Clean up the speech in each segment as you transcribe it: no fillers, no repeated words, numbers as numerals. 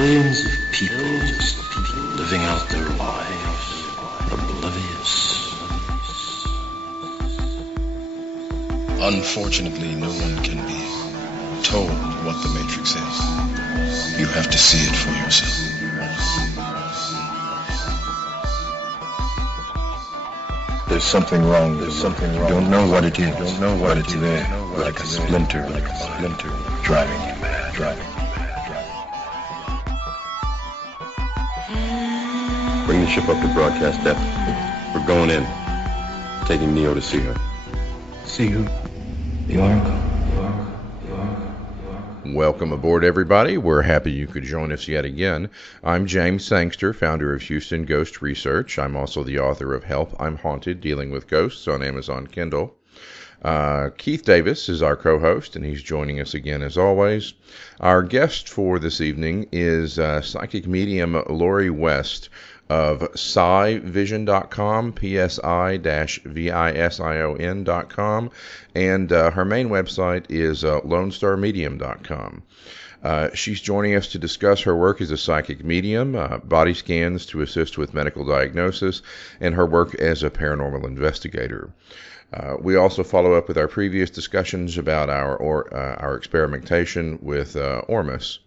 Billions of people just living out their lives, oblivious. Unfortunately, no one can be told what the Matrix is. You have to see it for yourself. There's something wrong. There's something wrong. You don't know what it is. You don't know what it's there. Like a splinter, driving you mad. Bring the ship up to broadcast depth. We're going in. Taking Neo to see her. See who? The Oracle. Welcome aboard, everybody. We're happy you could join us yet again. I'm James Sangster, founder of Houston Ghost Research. I'm also the author of Help, I'm Haunted, Dealing with Ghosts on Amazon Kindle. Keith Davis is our co-host, and he's joining us again as always. Our guest for this evening is psychic medium Lori West of psivision.com, psi-vision.com, and her main website is lonestarmedium.com. She's joining us to discuss her work as a psychic medium, body scans to assist with medical diagnosis, and her work as a paranormal investigator. We also follow up with our previous discussions about our experimentation with Ormus.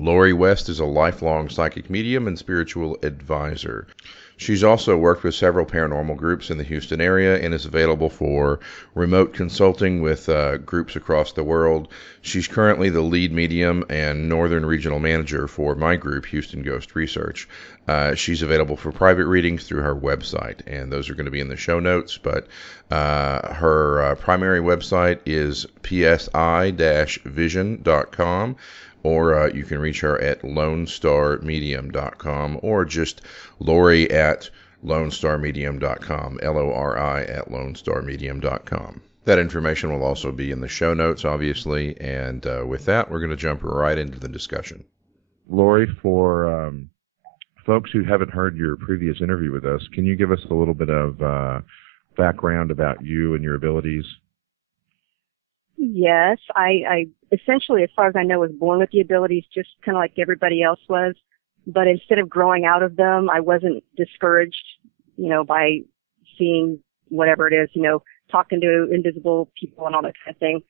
Lori West is a lifelong psychic medium and spiritual advisor. She's also worked with several paranormal groups in the Houston area and is available for remote consulting with groups across the world. She's currently the lead medium and northern regional manager for my group, Houston Ghost Research. She's available for private readings through her website, and those are going to be in the show notes, but her primary website is psi-vision.com. Or you can reach her at lonestarmedium.com or just Lori at lonestarmedium.com, Lori at lonestarmedium.com. That information will also be in the show notes, obviously, and with that, we're going to jump right into the discussion. Lori, for folks who haven't heard your previous interview with us, can you give us a little bit of background about you and your abilities? Yes, I essentially, as far as I know, was born with the abilities just kind of like everybody else was. But instead of growing out of them, I wasn't discouraged, by seeing whatever it is, talking to invisible people and all that kind of thing.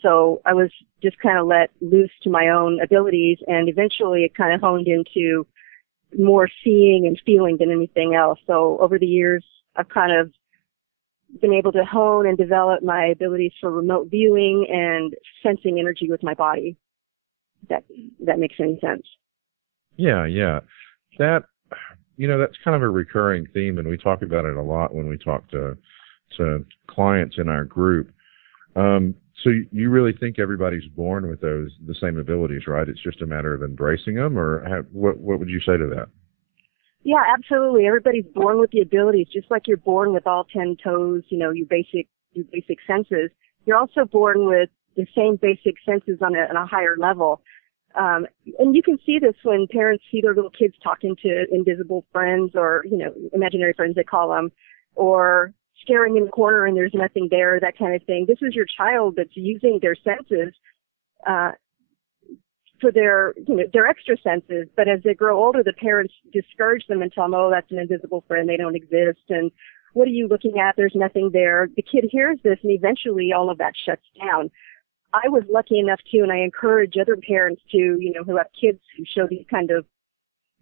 So I was just kind of let loose to my own abilities, and eventually it kind of honed into more seeing and feeling than anything else. So over the years, I've kind of been able to hone and develop my abilities for remote viewing and sensing energy with my body. That makes any sense. Yeah. That, that's kind of a recurring theme, and we talk about it a lot when we talk to clients in our group. So you really think everybody's born with the same abilities, right? It's just a matter of embracing them, or what would you say to that? Yeah, absolutely. Everybody's born with the abilities, just like you're born with all 10 toes, your basic senses. You're also born with the same basic senses on a higher level. And you can see this when parents see their little kids talking to invisible friends or, imaginary friends they call them, or staring in the corner and there's nothing there, that kind of thing. This is your child that's using their senses, for their extra senses, but as they grow older, the parents discourage them and tell them, oh, that's an invisible friend, they don't exist, and what are you looking at? There's nothing there. The kid hears this, and eventually all of that shuts down. I was lucky enough to, and I encourage other parents to, who have kids who show these kind of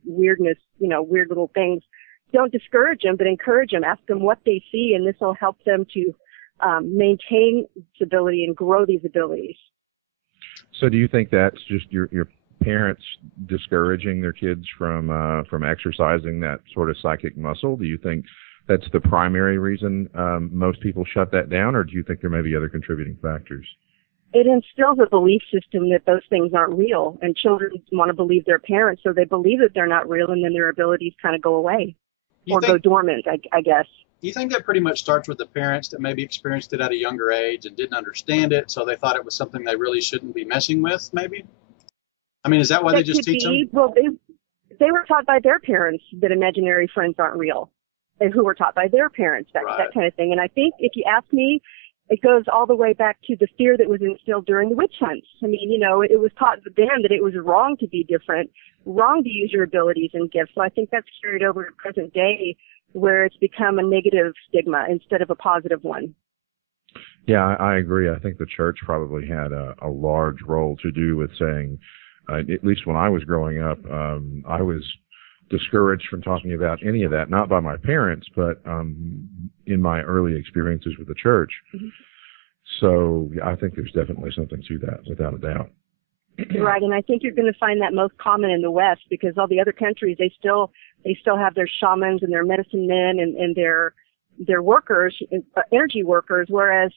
weirdness, weird little things, don't discourage them, but encourage them, ask them what they see, and this will help them to maintain this ability and grow these abilities. So do you think that's just your parents discouraging their kids from exercising that sort of psychic muscle? Do you think that's the primary reason most people shut that down, or do you think there may be other contributing factors? It instills a belief system that those things aren't real, and children want to believe their parents, so they believe that they're not real, and then their abilities kind of go away or go dormant, I guess. Do you think that pretty much starts with the parents that maybe experienced it at a younger age and didn't understand it, so they thought it was something they really shouldn't be messing with, maybe? I mean, is that why they just teach them? Well, they were taught by their parents that imaginary friends aren't real, and who were taught by their parents, that kind of thing. And I think if you ask me, it goes all the way back to the fear that was instilled during the witch hunts. I mean, it was taught then that it was wrong to be different, wrong to use your abilities and gifts. So I think that's carried over to present day, where it's become a negative stigma instead of a positive one. Yeah, I agree. I think the church probably had a large role to do with saying, at least when I was growing up, I was discouraged from talking about any of that, not by my parents, but in my early experiences with the church. Mm-hmm. So I think there's definitely something to that, without a doubt. Right, and I think you're going to find that most common in the West, because all the other countries, they still have their shamans and their medicine men and their workers, energy workers, whereas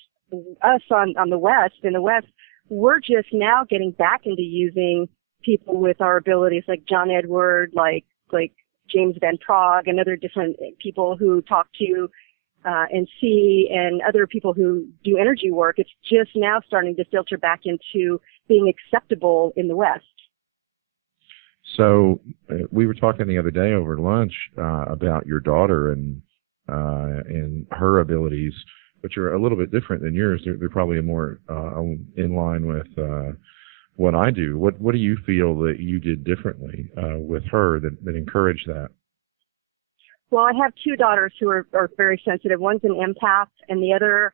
us in the West, we're just now getting back into using people with our abilities, like John Edward, like James Van Praagh, and other different people who talk to and see, and other people who do energy work. It's just now starting to filter back into being acceptable in the West. So we were talking the other day over lunch about your daughter and her abilities, which are a little bit different than yours. They're probably more in line with what I do. What do you feel that you did differently with her that encouraged that? Well, I have two daughters who are very sensitive. One's an empath, and the other,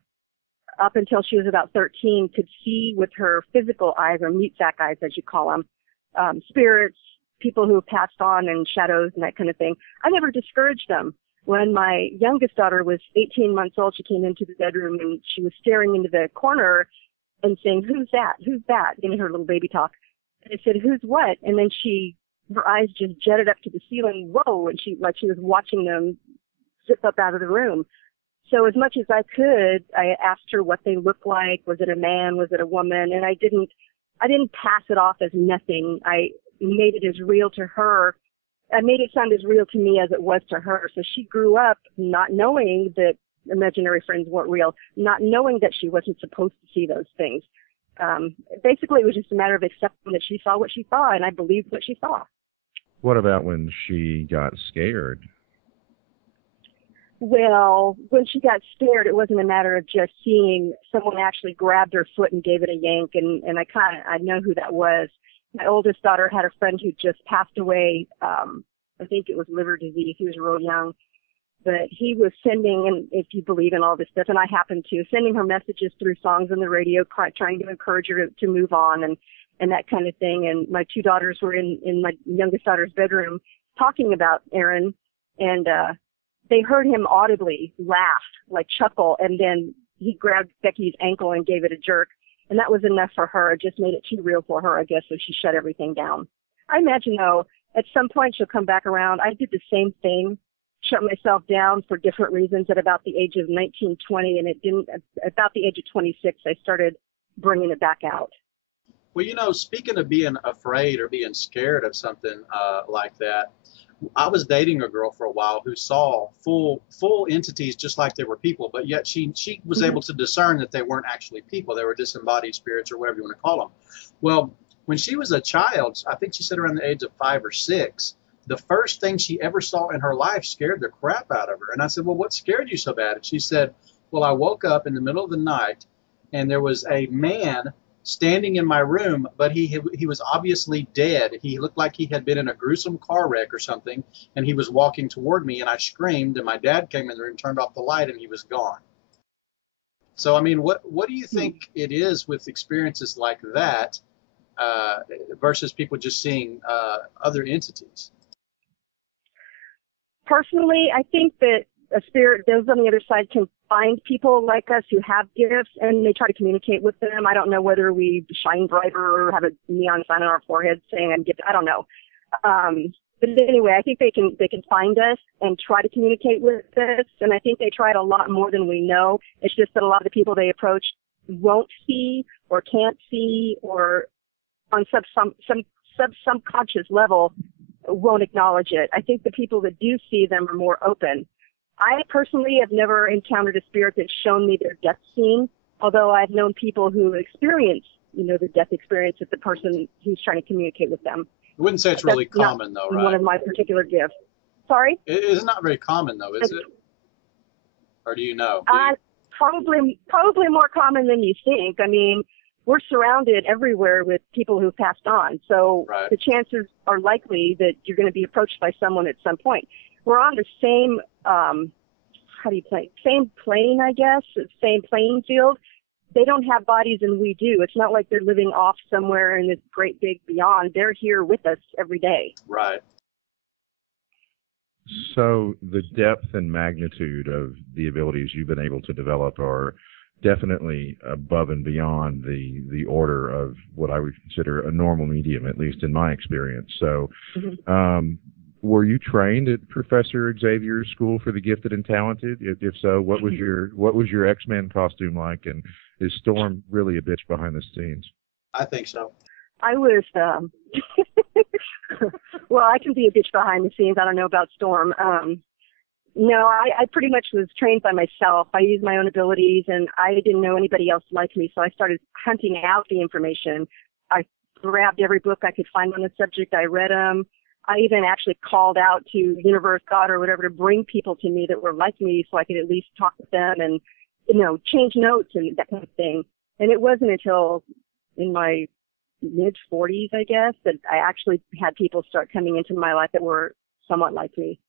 up until she was about 13, could see with her physical eyes, or meat sack eyes, as you call them, spirits, people who have passed on, and shadows and that kind of thing. I never discouraged them. When my youngest daughter was 18 months old, she came into the bedroom and she was staring into the corner and saying, "Who's that? Who's that?" in her little baby talk. And I said, "Who's what?" And then her eyes just jetted up to the ceiling. Whoa! And she was watching them zip up out of the room. So as much as I could, I asked her what they looked like. Was it a man? Was it a woman? And I didn't pass it off as nothing. I made it as real to her. I made it sound as real to me as it was to her. So she grew up not knowing that imaginary friends weren't real, not knowing that she wasn't supposed to see those things. Basically, it was just a matter of accepting that she saw what she saw, and I believed what she saw. What about when she got scared? Well, when she got scared, it wasn't a matter of just seeing someone actually grabbed her foot and gave it a yank, and I know who that was. My oldest daughter had a friend who just passed away. I think it was liver disease. He was real young. But he was sending, and if you believe in all this stuff, and I happen to, sending her messages through songs on the radio, trying to encourage her to move on and that kind of thing. And my two daughters were in my youngest daughter's bedroom talking about Aaron, and they heard him audibly laugh, like chuckle, and then he grabbed Becky's ankle and gave it a jerk. And that was enough for her. It just made it too real for her, I guess, so she shut everything down. I imagine, though, at some point she'll come back around. I did the same thing, shut myself down for different reasons at about the age of 19, 20, and it didn't. About the age of 26, I started bringing it back out. Well, speaking of being afraid or being scared of something like that, I was dating a girl for a while who saw full entities just like they were people, but yet she was able to discern that they weren't actually people. They were disembodied spirits or whatever you want to call them. Well, when she was a child, I think she said around the age of 5 or 6, the first thing she ever saw in her life scared the crap out of her. And I said, "Well, what scared you so bad?" And she said, "Well, I woke up in the middle of the night and there was a man standing in my room, but he was obviously dead. He looked like he had been in a gruesome car wreck or something, and he was walking toward me, and I screamed, and my dad came in the room, turned off the light, and he was gone." So, I mean, what do you think it is with experiences like that versus people just seeing other entities? Personally, I think that a spirit, those on the other side, can find people like us who have gifts, and they try to communicate with them. I don't know whether we shine brighter or have a neon sign on our forehead saying I'm gifted. I don't know. But anyway, I think they can find us and try to communicate with us, and I think they try it a lot more than we know. It's just that a lot of the people they approach won't see or can't see, or on some subconscious level won't acknowledge it. I think the people that do see them are more open. I personally have never encountered a spirit that's shown me their death scene, although I've known people who experience, the death experience with the person who's trying to communicate with them. I wouldn't say it's really common, though, right? One of my particular gifts. Sorry? It's not very common, though, is it? Or do you know? probably more common than you think. I mean, we're surrounded everywhere with people who've passed on, so Right. the chances are likely that you're going to be approached by someone at some point. We're on the same, same plane, I guess, same playing field. They don't have bodies and we do. It's not like they're living off somewhere in this great big beyond. They're here with us every day. Right. So the depth and magnitude of the abilities you've been able to develop are definitely above and beyond the order of what I would consider a normal medium, at least in my experience. So, were you trained at Professor Xavier's School for the Gifted and Talented? If so, what was your X-Men costume like, and is Storm really a bitch behind the scenes? I think so. I was, well, I can be a bitch behind the scenes. I don't know about Storm. No, I pretty much was trained by myself. I used my own abilities, and I didn't know anybody else like me, so I started hunting out the information. I grabbed every book I could find on the subject. I read them. I even actually called out to Universe, God, or whatever to bring people to me that were like me so I could at least talk with them and, change notes and that kind of thing. And it wasn't until in my mid-40s, I guess, that I actually had people start coming into my life that were somewhat like me.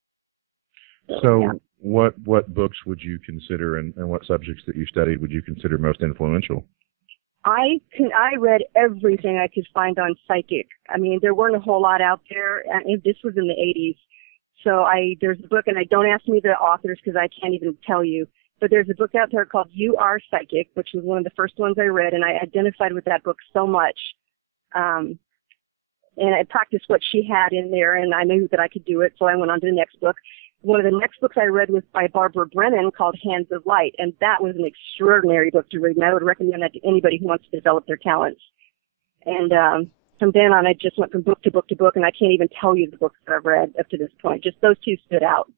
So yeah. what books would you consider and what subjects that you studied would you consider most influential? I read everything I could find on psychic. I mean, there weren't a whole lot out there, and this was in the 80s. So there's a book, and don't ask me the authors because I can't even tell you, but there's a book out there called You Are Psychic, which was one of the first ones I read, and I identified with that book so much. And I practiced what she had in there, and I knew that I could do it, so I went on to the next book. One of the next books I read was by Barbara Brennan called Hands of Light, and that was an extraordinary book to read, and I would recommend that to anybody who wants to develop their talents. And from then on, I just went from book to book to book, and I can't even tell you the books that I've read up to this point. Just those two stood out.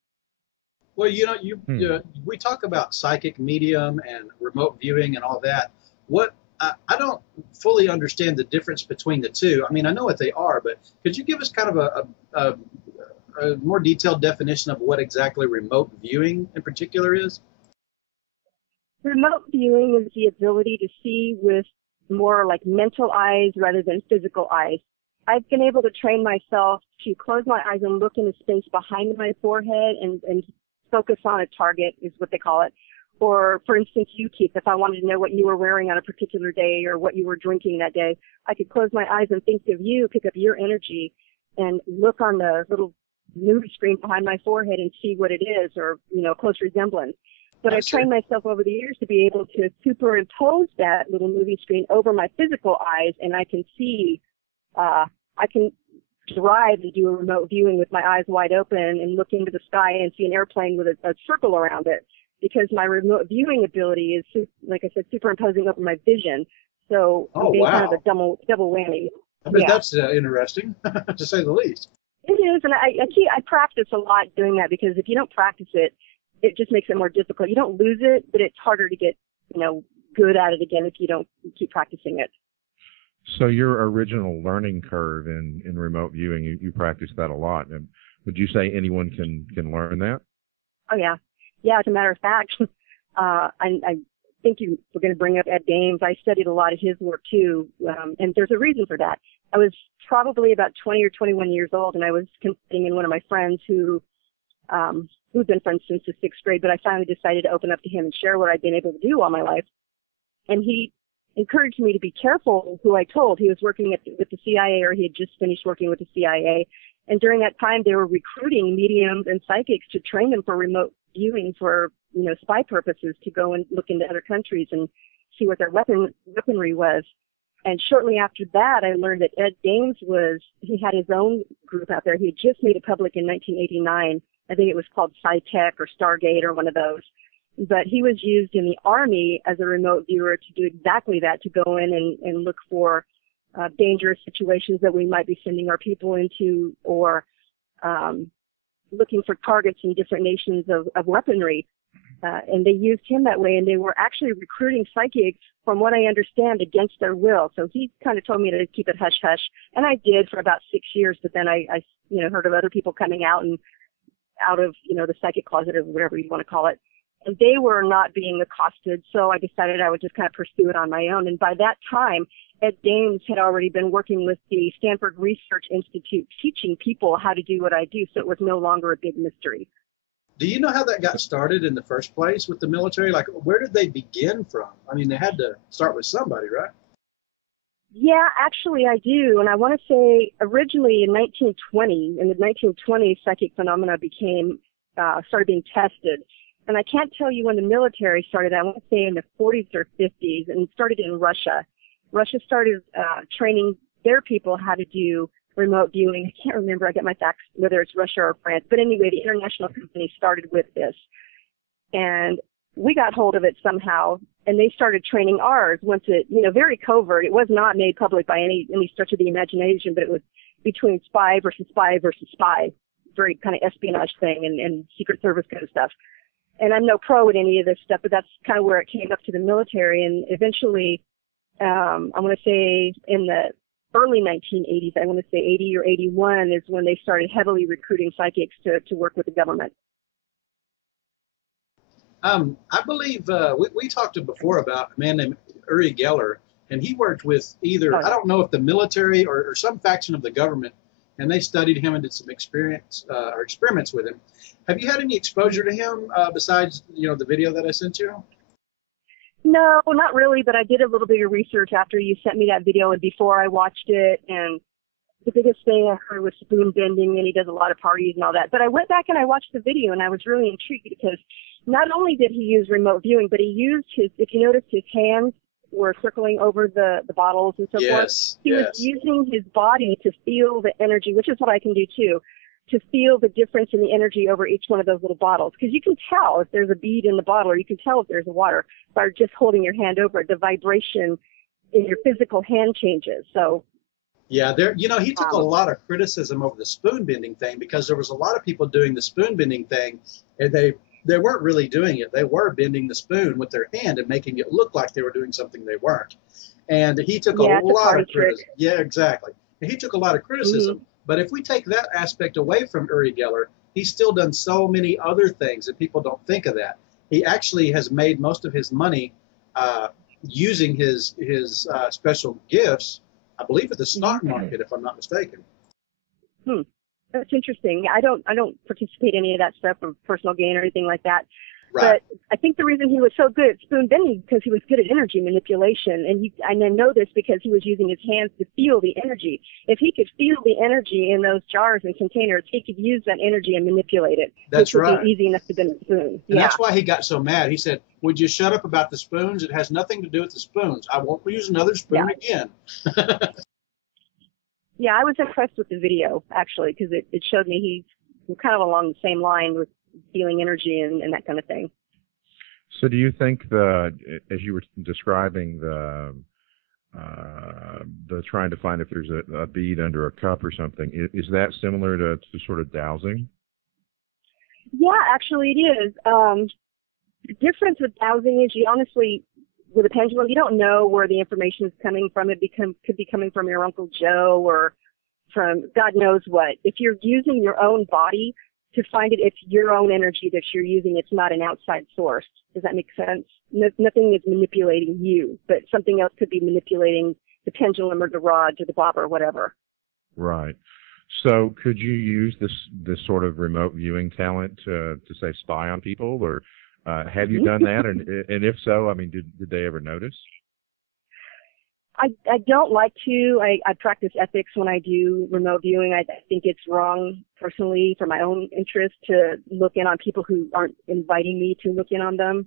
Well, we talk about psychic medium and remote viewing and all that. I don't fully understand the difference between the two. I mean, I know what they are, but could you give us kind of a more detailed definition of what exactly remote viewing in particular is? Remote viewing is the ability to see with more like mental eyes rather than physical eyes. I've been able to train myself to close my eyes and look into space behind my forehead and focus on a target, is what they call it. Or, for instance, you, Keith, if I wanted to know what you were wearing on a particular day or what you were drinking that day, I could close my eyes and think of you, pick up your energy, and look on the little movie screen behind my forehead and see what it is, or, close resemblance. But I've trained myself over the years to be able to superimpose that little movie screen over my physical eyes, and I can see, I can drive and do a remote viewing with my eyes wide open and look into the sky and see an airplane with a circle around it, because my remote viewing ability is, like I said, superimposing over my vision. So I'm being kind of a double whammy. I bet that's interesting, to say the least. It is, and I practice a lot doing that, because if you don't practice it, it just makes it more difficult. You don't lose it, but it's harder to get, good at it again if you don't keep practicing it. So your original learning curve in remote viewing, you practice that a lot. And would you say anyone can learn that? Oh, yeah. Yeah, as a matter of fact, I think you were going to bring up Ed Dames. I studied a lot of his work, too, and there's a reason for that. I was probably about 20 or 21 years old, and I was confiding in one of my friends who'd been friends since the 6th grade, but I finally decided to open up to him and share what I'd been able to do all my life. And he encouraged me to be careful who I told. He was working with the CIA, or he had just finished working with the CIA. And during that time, they were recruiting mediums and psychics to train them for remote viewing for, spy purposes, to go and look into other countries and see what their weaponry was. And shortly after that, I learned that Ed Dames he had his own group out there. He had just made it public in 1989. I think it was called SciTech or Stargate or one of those. But he was used in the Army as a remote viewer to do exactly that, to go in and look for dangerous situations that we might be sending our people into, or looking for targets in different nations of weaponry. And they used him that way, and they were actually recruiting psychics, from what I understand, against their will. So he kind of told me to keep it hush-hush, and I did for about 6 years, but then I heard of other people coming out of, the psychic closet, or whatever you want to call it, and they were not being accosted, so I decided I would just kind of pursue it on my own. And by that time, Ed Dames had already been working with the Stanford Research Institute, teaching people how to do what I do, so it was no longer a big mystery. Do you know how that got started in the first place with the military? Like, where did they begin from? I mean, they had to start with somebody, right? Yeah, actually I do. And I want to say originally in 1920, in the 1920s, psychic phenomena started being tested. And I can't tell you when the military started. I want to say in the 40s or 50s, and it started in Russia. Russia started training their people how to do remote viewing. I can't remember. I get my facts, whether it's Russia or France. But anyway, the international company started with this. And we got hold of it somehow, and they started training ours once it, very covert. It was not made public by any stretch of the imagination, but it was between spy versus spy versus spy, very kind of espionage thing and Secret Service kind of stuff. And I'm no pro at any of this stuff, but that's kind of where it came up to the military. And eventually, I want to say in the early 1980s, I want to say 80 or 81 is when they started heavily recruiting psychics to work with the government. I believe we talked before about a man named Uri Geller, and he worked with I don't know if the military or some faction of the government, and they studied him and did some experiments with him. Have you had any exposure to him besides, the video that I sent you? No, not really, but I did a little bit of research after you sent me that video and before I watched it, and the biggest thing I heard was spoon bending, and he does a lot of parties and all that. But I went back and I watched the video, and I was really intrigued because not only did he use remote viewing, but he used if you notice, his hands were circling over the bottles and so forth. He was using his body to feel the energy, which is what I can do too, to feel the difference in the energy over each one of those little bottles. Because you can tell if there's a bead in the bottle, or you can tell if there's a water by just holding your hand over it. The vibration in your physical hand changes. So. Yeah, he took a lot of criticism over the spoon bending thing because there was a lot of people doing the spoon bending thing, and they weren't really doing it. They were bending the spoon with their hand and making it look like they were doing something they weren't. And he took a lot of criticism. Yeah, exactly. And he took a lot of criticism. Mm-hmm. But if we take that aspect away from Uri Geller, he's still done so many other things that people don't think of that. He actually has made most of his money using his special gifts, I believe, at the stock market, if I'm not mistaken. That's interesting. I don't participate in any of that stuff for personal gain or anything like that. Right. But I think the reason he was so good at spoon bending is because he was good at energy manipulation. And I know this because he was using his hands to feel the energy. If he could feel the energy in those jars and containers, he could use that energy and manipulate it. That's right. Which would be easy enough to bend a spoon. And that's why he got so mad. He said, "Would you shut up about the spoons? It has nothing to do with the spoons. I won't use another spoon again." Yeah, I was impressed with the video, actually, because it showed me he's kind of along the same line with feeling energy and that kind of thing. So do you think as you were describing the trying to find if there's a bead under a cup or something, is that similar to sort of dowsing? Yeah, actually it is. The difference with dowsing is you honestly, with a pendulum, you don't know where the information is coming from. It could be coming from your Uncle Joe or from God knows what. If you're using your own body to find it, it's your own energy that you're using. It's not an outside source. Does that make sense? Nothing is manipulating you, but something else could be manipulating the pendulum or the rod or the bob or whatever. Right. So could you use this sort of remote viewing talent to say spy on people, or have you done that? And if so, I mean, did they ever notice? I don't like to. I practice ethics when I do remote viewing. I think it's wrong, personally, for my own interest, to look in on people who aren't inviting me to look in on them.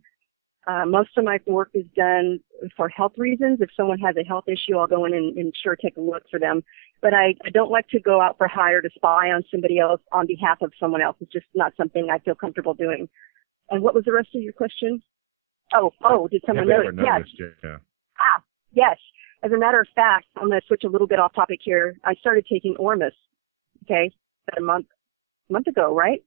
Most of my work is done for health reasons. If someone has a health issue, I'll go in and sure take a look for them. But I don't like to go out for hire to spy on somebody else on behalf of someone else. It's just not something I feel comfortable doing. And what was the rest of your question? Oh, did someone notice? Yes. Yeah. Yes. As a matter of fact, I'm going to switch a little bit off topic here. I started taking Ormus, about a month ago, right?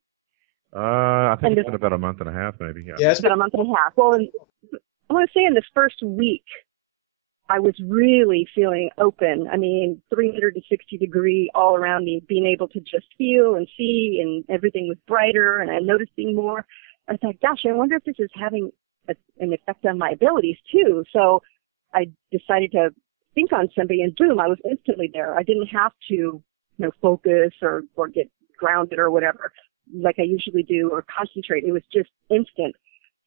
I think it's been about a month and a half, maybe. Yeah, it's been a month and a half. Well, I want to say in the first week, I was really feeling open. I mean, 360 degree all around me, being able to just feel and see, and everything was brighter, and I'm noticing more. I thought, gosh, I wonder if this is having an effect on my abilities too. So I decided to think on somebody, and boom, I was instantly there. I didn't have to, focus or get grounded or whatever like I usually do, or concentrate. It was just instant.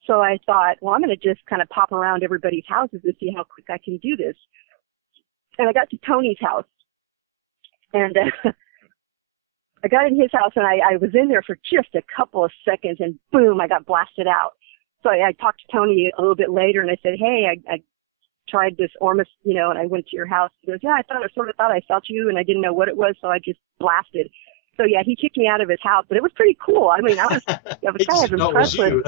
So I thought, well, I'm going to just kind of pop around everybody's houses to see how quick I can do this. And I got to Tony's house, and I got in his house, and I was in there for just a couple of seconds, and boom, I got blasted out. So I talked to Tony a little bit later, and I said, hey, I tried this Ormus, and I went to your house. He goes, yeah, I sort of thought I felt you, and I didn't know what it was, so I just blasted. So yeah, he kicked me out of his house, but it was pretty cool. I mean, I was kind of impressed with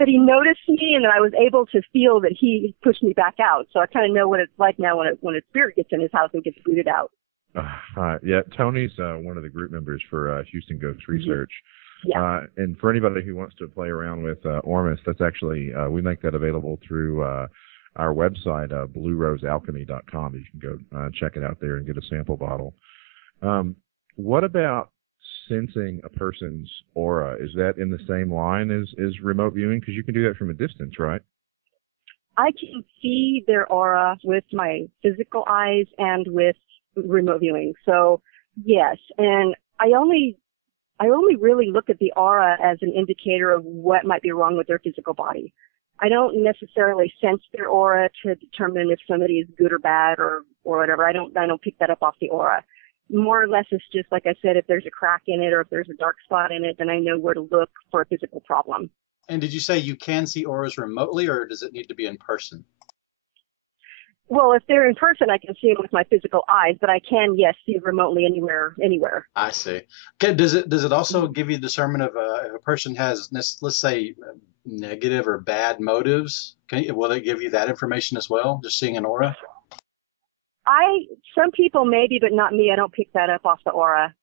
that he noticed me, and that I was able to feel that he pushed me back out. So I kind of know what it's like now when a spirit gets in his house and gets booted out. Yeah, Tony's one of the group members for Houston Ghost Research. Yeah. And for anybody who wants to play around with Ormus, that's actually, we make that available through our website, bluerosealchemy.com. You can go check it out there and get a sample bottle. What about sensing a person's aura? Is that in the same line as remote viewing? Because you can do that from a distance, right? I can see their aura with my physical eyes and with remote viewing. So yes, and I only really look at the aura as an indicator of what might be wrong with their physical body. I don't necessarily sense their aura to determine if somebody is good or bad or whatever. I don't pick that up off the aura. More or less, it's just like I said, if there's a crack in it or if there's a dark spot in it, then I know where to look for a physical problem. And did you say you can see auras remotely, or does it need to be in person? Well, if they're in person, I can see them with my physical eyes, but I can, yes, see anywhere. I see. Okay. Does it also give you discernment of if a person has, let's say, negative or bad motives? Will it give you that information as well, just seeing an aura? Some people maybe, but not me. I don't pick that up off the aura.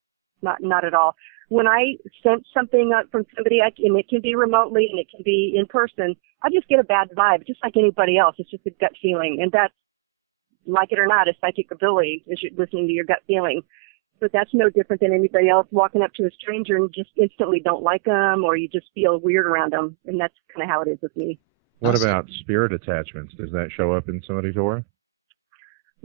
Not at all. When I sense something from somebody, and it can be remotely and it can be in person, I just get a bad vibe, just like anybody else. It's just a gut feeling, and that's, like it or not, a psychic ability is listening to your gut feeling. But that's no different than anybody else walking up to a stranger and just instantly don't like them, or you just feel weird around them, and that's kind of how it is with me. What about spirit attachments? Does that show up in somebody's aura?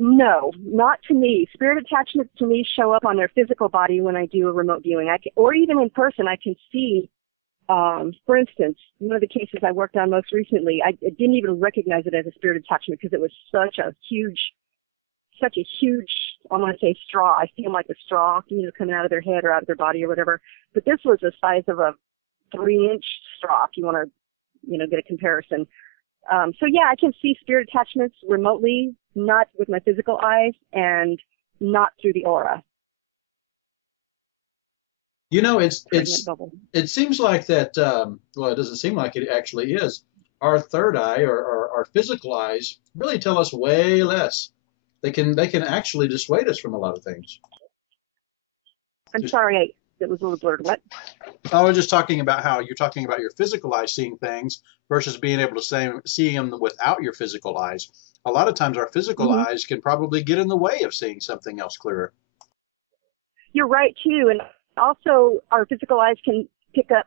No, not to me. Spirit attachments to me show up on their physical body when I do a remote viewing. Or even in person, I can see, for instance, one of the cases I worked on most recently, I didn't even recognize it as a spirit attachment because it was such a huge, I want to say straw. I see them like a straw, coming out of their head or out of their body or whatever. But this was the size of a 3-inch straw, if you want to, get a comparison. So yeah, I can see spirit attachments remotely, not with my physical eyes and not through the aura. It seems like that, well, it doesn't seem like it actually is. Our third eye or our physical eyes really tell us way less. They can actually dissuade us from a lot of things. I'm sorry, it was a little blurred. What? I was just talking about how you're talking about your physical eyes seeing things versus being able to see them without your physical eyes. A lot of times our physical eyes can probably get in the way of seeing something else clearer. You're right, too. And also our physical eyes can pick up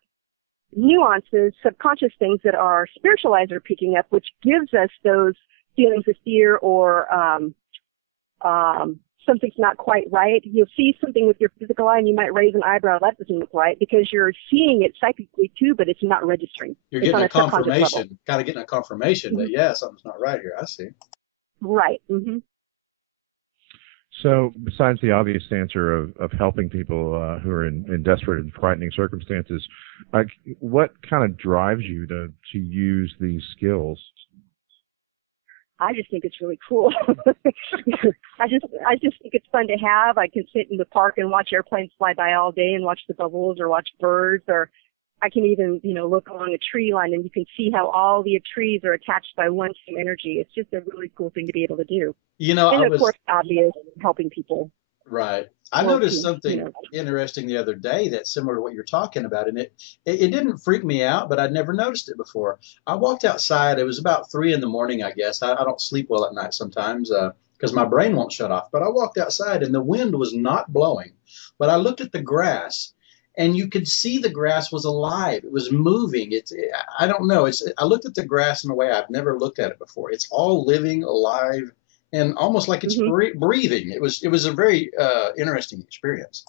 nuances, subconscious things that our spiritual eyes are picking up, which gives us those feelings of fear or something's not quite right. You'll see something with your physical eye and you might raise an eyebrow. That doesn't look right because you're seeing it psychically too, but it's not registering. You're getting a confirmation, kind of getting a confirmation that, yeah, something's not right here. I see. Right. Mm-hmm. So besides the obvious answer of helping people who are in desperate and frightening circumstances, what kind of drives you to use these skills? I just think it's really cool. I just think it's fun to have. I can sit in the park and watch airplanes fly by all day and watch the bubbles or watch birds, or I can even, look along a tree line and you can see how all the trees are attached by one same energy. It's just a really cool thing to be able to do. And of course, obvious, helping people. Right. I noticed something interesting the other day that's similar to what you're talking about, and it didn't freak me out, but I'd never noticed it before. I walked outside. It was about 3 a.m, I guess. I don't sleep well at night sometimes because my brain won't shut off. But I walked outside, and the wind was not blowing. But I looked at the grass, and you could see the grass was alive. It was moving. I don't know. I looked at the grass in a way I've never looked at it before. It's all living, alive, and almost like it's breathing. It was a very interesting experience.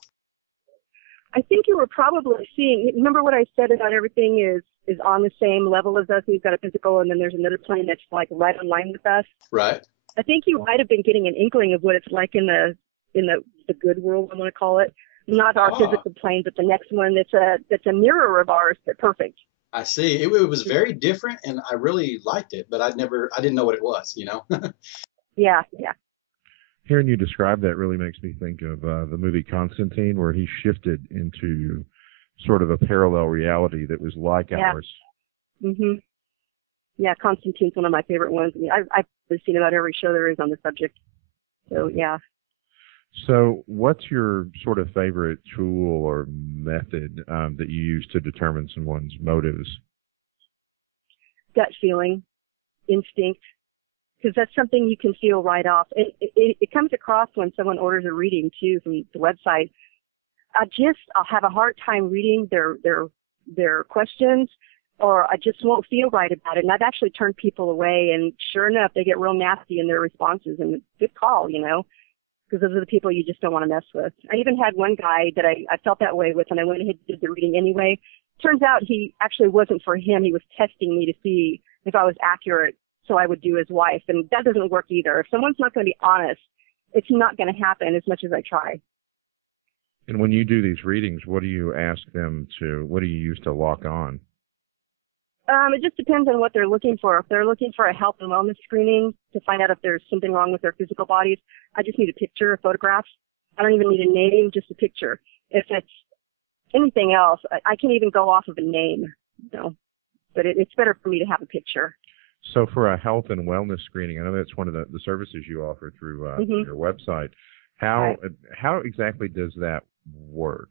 I think you were probably seeing, remember what I said about everything is on the same level as us. We've got a physical, and then there's another plane that's like right on line with us. Right. I think you might have been getting an inkling of what it's like in the good world, I want to call it. Not our physical plane, but the next one that's a mirror of ours, but perfect. I see. It was very different, and I really liked it, but I didn't know what it was, Yeah. Hearing you describe that really makes me think of the movie Constantine, where he shifted into sort of a parallel reality that was like ours. Yeah, Constantine's one of my favorite ones. I mean, I've seen about every show there is on the subject. So, yeah. So what's your sort of favorite tool or method that you use to determine someone's motives? Gut feeling, instinct, because that's something you can feel right off. It comes across when someone orders a reading, too, from the website. I'll have a hard time reading their questions, or I just won't feel right about it. And I've actually turned people away, and sure enough, they get real nasty in their responses, and good call, because those are the people you just don't want to mess with. I even had one guy that I felt that way with, and I went ahead and did the reading anyway. Turns out he actually wasn't for him. He was testing me to see if I was accurate, so I would do his wife, and that doesn't work either. If someone's not going to be honest, it's not going to happen as much as I try. And when you do these readings, what do you use to lock on? It just depends on what they're looking for. If they're looking for a health and wellness screening to find out if there's something wrong with their physical bodies, I just need a picture, a photograph. I don't even need a name, just a picture. If it's anything else, I can even go off of a name, but it's better for me to have a picture. So for a health and wellness screening, I know that's one of the services you offer through your website. How exactly does that work?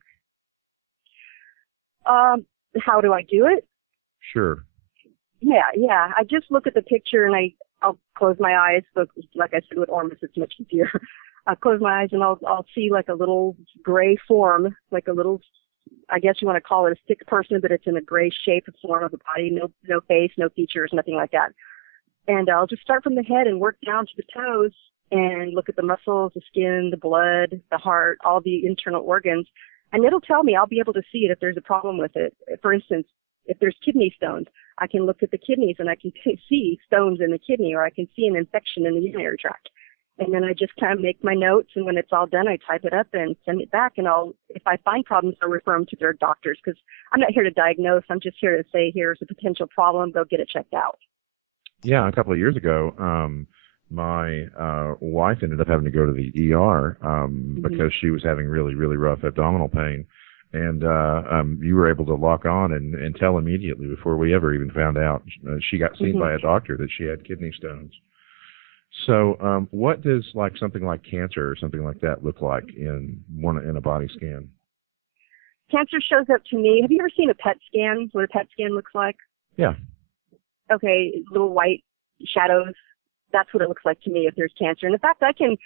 How do I do it? Sure. Yeah. I just look at the picture and I'll close my eyes. But like I said with Ormus, it's much easier. I'll close my eyes and I'll see like a little gray form, like a little, I guess you want to call it a stick person, but it's in a gray shape form of the body, no face, no features, nothing like that. And I'll just start from the head and work down to the toes and look at the muscles, the skin, the blood, the heart, all the internal organs. And it'll tell me, I'll be able to see it if there's a problem with it. For instance, if there's kidney stones, I can look at the kidneys and I can see stones in the kidney, or I can see an infection in the urinary tract. And then I just kind of make my notes, and when it's all done, I type it up and send it back. And if I find problems, I'll refer them to their doctors, because I'm not here to diagnose. I'm just here to say, here's a potential problem. Go get it checked out. Yeah, a couple of years ago, my wife ended up having to go to the ER because she was having really, really rough abdominal pain. And you were able to lock on and tell immediately before we ever even found out. She got seen by a doctor that she had kidney stones. So what does something like cancer or something like that look like in a body scan? Cancer shows up to me. Have you ever seen a PET scan, what a PET scan looks like? Yeah. Okay, little white shadows. That's what it looks like to me if there's cancer. And in fact, I can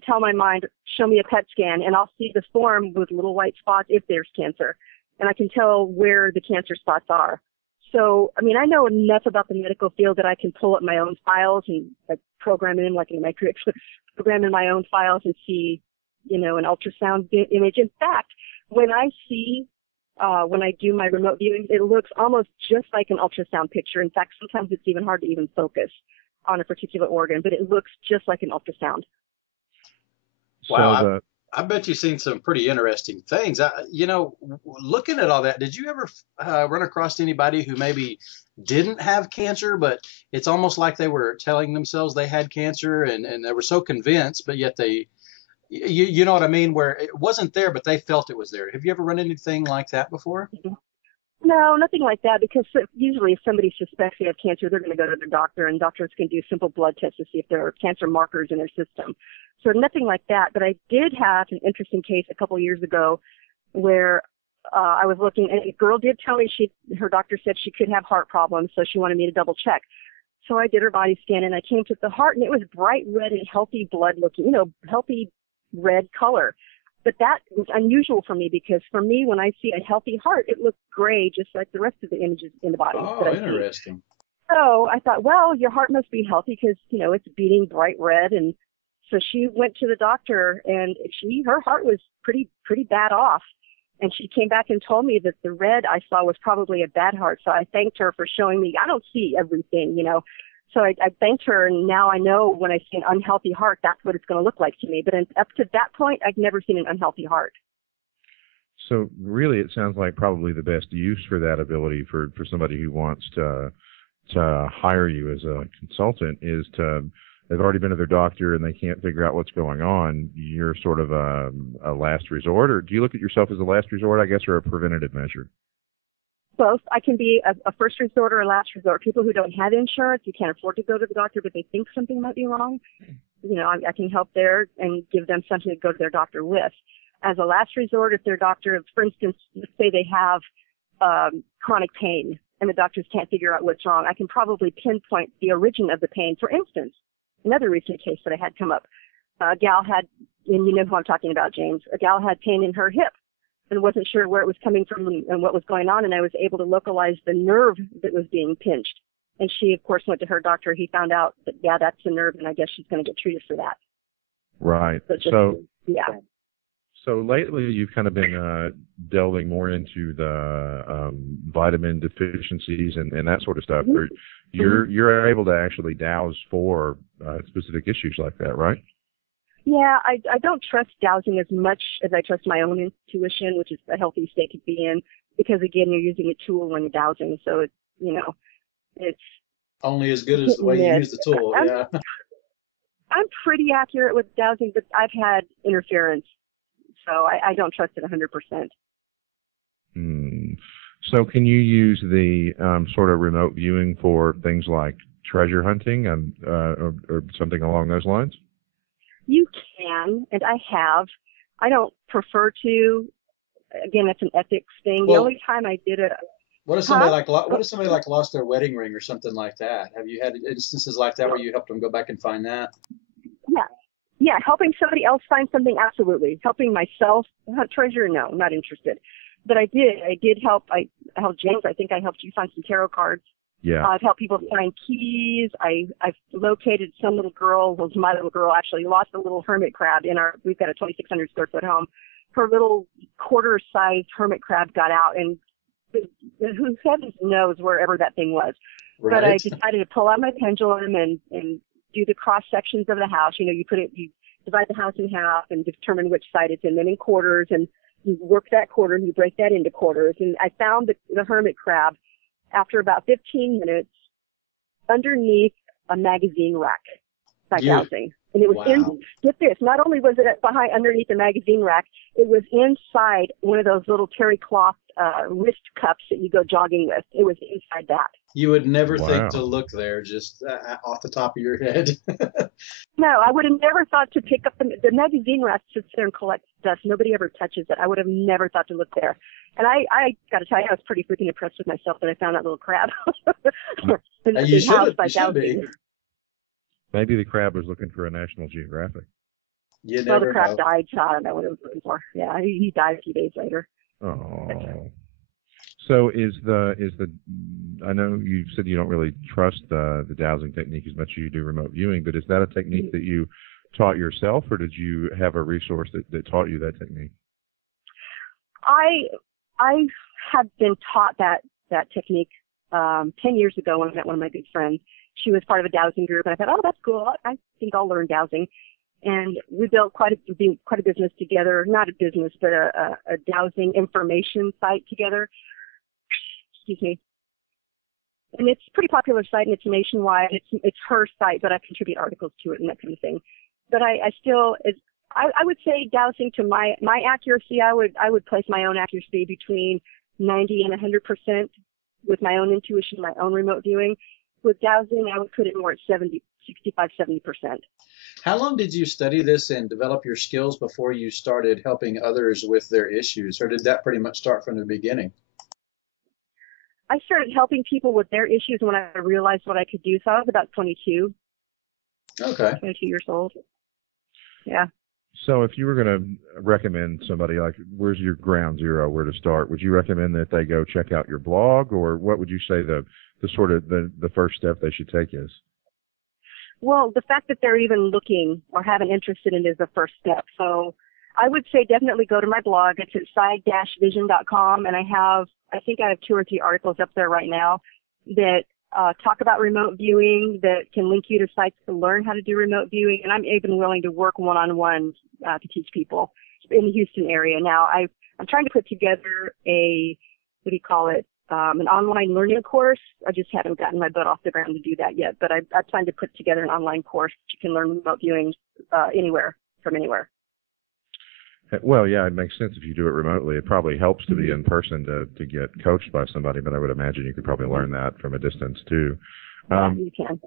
tell my mind, show me a PET scan, and I'll see the form with little white spots if there's cancer. And I can tell where the cancer spots are. So, I mean, I know enough about the medical field that I can pull up my own files and program in, like in a matrix, program in my own files and see, an ultrasound image. In fact, when I do my remote viewing, it looks almost just like an ultrasound picture. In fact, sometimes it's even hard to even focus on a particular organ, but it looks just like an ultrasound. Wow, I bet you've seen some pretty interesting things. Looking at all that, did you ever run across anybody who maybe didn't have cancer, but it's almost like they were telling themselves they had cancer and they were so convinced, but yet you know what I mean, where it wasn't there, but they felt it was there. Have you ever run anything like that before? No, nothing like that, because usually if somebody suspects they have cancer, they're going to go to their doctor, and doctors can do simple blood tests to see if there are cancer markers in their system. So nothing like that. But I did have an interesting case a couple of years ago where I was looking, and a girl did tell me her doctor said she could have heart problems, so she wanted me to double check. So I did her body scan, and I came to the heart, and it was bright red and healthy blood looking, healthy red color. But that was unusual for me because for me, when I see a healthy heart, it looks gray just like the rest of the images in the body. Oh, that I interesting. see. So I thought, well, your heart must be healthy because, it's beating bright red. And so she went to the doctor, and her heart was pretty bad off. And she came back and told me that the red I saw was probably a bad heart. So I thanked her for showing me I don't see everything, So I thanked her, and now I know when I see an unhealthy heart, that's what it's going to look like to me. But up to that point, I've never seen an unhealthy heart. So really, it sounds like probably the best use for that ability for somebody who wants to hire you as a consultant is they've already been to their doctor and they can't figure out what's going on. You're sort of a last resort, or do you look at yourself as a last resort, I guess, or a preventative measure? Both. I can be a first resort or a last resort. People who don't have insurance, who can't afford to go to the doctor, but they think something might be wrong, I can help there and give them something to go to their doctor with. As a last resort, if their doctor, for instance, let's say they have chronic pain and the doctors can't figure out what's wrong, I can probably pinpoint the origin of the pain. For instance, another recent case that I had come up, a gal had, and you know who I'm talking about, James, a gal had pain in her hip and wasn't sure where it was coming from and what was going on, and I was able to localize the nerve that was being pinched. And she, of course, went to her doctor. He found out that, yeah, that's the nerve, and I guess she's going to get treated for that. Right. Yeah. So lately you've kind of been delving more into the vitamin deficiencies and that sort of stuff. Mm-hmm. You're able to actually dowse for specific issues like that, right? Yeah, I don't trust dowsing as much as I trust my own intuition, which is a healthy state to be in, because again, you're using a tool when you're dowsing, so it's only as good as the way you use the tool. Yeah. I'm pretty accurate with dowsing, but I've had interference, so I don't trust it 100%. So can you use the sort of remote viewing for things like treasure hunting or something along those lines? You can, and I have. I don't prefer to. Again, that's an ethics thing. Well, the only time I did it. What if somebody lost their wedding ring or something like that? Have you had instances like that where you helped them go back and find that? Yeah, helping somebody else find something, absolutely. Helping myself hunt treasure, no, I'm not interested. But I did help. I helped James. I think I helped you find some tarot cards. Yeah. I've helped people find keys. I've located some little girl, well, my little girl actually lost a little hermit crab we've got a 2,600 square foot home. Her little quarter-sized hermit crab got out, and who heavens knows wherever that thing was. Right. But I decided to pull out my pendulum and do the cross sections of the house. You divide the house in half and determine which side it's in, then in quarters, and you work that quarter and you break that into quarters. And I found the hermit crab after about 15 minutes underneath a magazine rack by dowsing. And it was get this, not only was it underneath the magazine rack, it was inside one of those little terry cloth wrist cups that you go jogging with. It was inside that. You would never think to look there, just off the top of your head. No, I would have never thought to pick up the magazine rack sits there and collects dust. Nobody ever touches it. I would have never thought to look there. And I got to tell you, I was pretty freaking impressed with myself that I found that little crab. You should be. Maybe the crab was looking for a National Geographic. You never the crab know. died, so I don't know what it was looking for. Yeah, he died a few days later. Oh. So I know you said you don't really trust the dowsing technique as much as you do remote viewing, but is that a technique that you taught yourself, or did you have a resource that taught you that technique? I have been taught that technique 10 years ago when I met one of my good friends. She was part of a dowsing group, and I thought, oh, that's cool. I think I'll learn dowsing. And we built quite a business together, not a business, but a dowsing information site together. Excuse me. And it's a pretty popular site, and it's nationwide. It's her site, but I contribute articles to it and that kind of thing. But I would say dowsing to my accuracy, I would place my own accuracy between 90 and 100% with my own intuition, my own remote viewing. With dowsing, I would put it more at 65, 70%. How long did you study this and develop your skills before you started helping others with their issues, or did that pretty much start from the beginning? I started helping people with their issues when I realized what I could do. So I was about 22. Okay. 22 years old. Yeah. So if you were going to recommend somebody, like, where's your ground zero, where to start, would you recommend that they go check out your blog, or what would you say the sort of the first step they should take is? Well, the fact that they're even looking or have an interest in it is the first step. So I would say definitely go to my blog. It's at side-vision.com, and I think I have 2 or 3 articles up there right now that talk about remote viewing, that can link you to sites to learn how to do remote viewing, and I'm even willing to work one-on-one to teach people in the Houston area. Now, I'm trying to put together an online learning course. I just haven't gotten my butt off the ground to do that yet, but I plan to put together an online course that you can learn remote viewing anywhere, from anywhere. Well, yeah, it makes sense if you do it remotely. It probably helps to be in person to get coached by somebody, but I would imagine you could probably learn that from a distance too. Yeah, you can.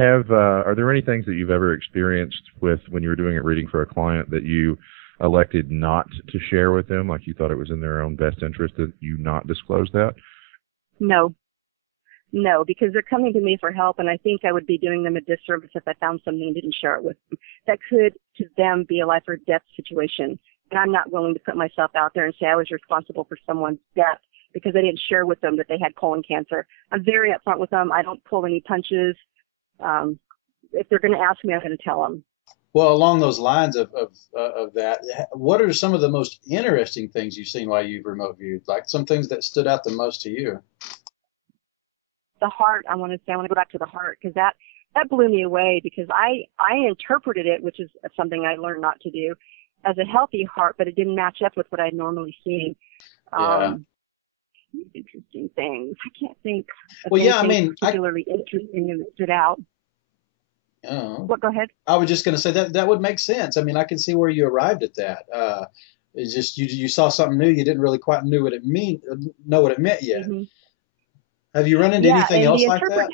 Are there any things that you've ever experienced with when you were doing a reading for a client that you elected not to share with them, like you thought it was in their own best interest that you not disclose that? No, because they're coming to me for help, and I think I would be doing them a disservice if I found something and didn't share it with them. That could, to them, be a life or death situation, and I'm not willing to put myself out there and say I was responsible for someone's death because I didn't share with them that they had colon cancer. I'm very upfront with them. I don't pull any punches. If they're going to ask me, I'm going to tell them. Well, along those lines of that, what are some of the most interesting things you've seen while you've remote viewed? Like some things that stood out the most to you? The heart, I want to go back to the heart, because that blew me away, because I interpreted it, which is something I learned not to do, as a healthy heart, but it didn't match up with what I'd normally seen. Yeah. Interesting things. I can't think of Well, yeah, anything particularly interesting that stood out. Oh. What? Go ahead. I was just going to say that would make sense. I mean, I can see where you arrived at that. It's just you saw something new. You didn't really quite know what it meant yet. Mm-hmm. Have you run into anything else like that?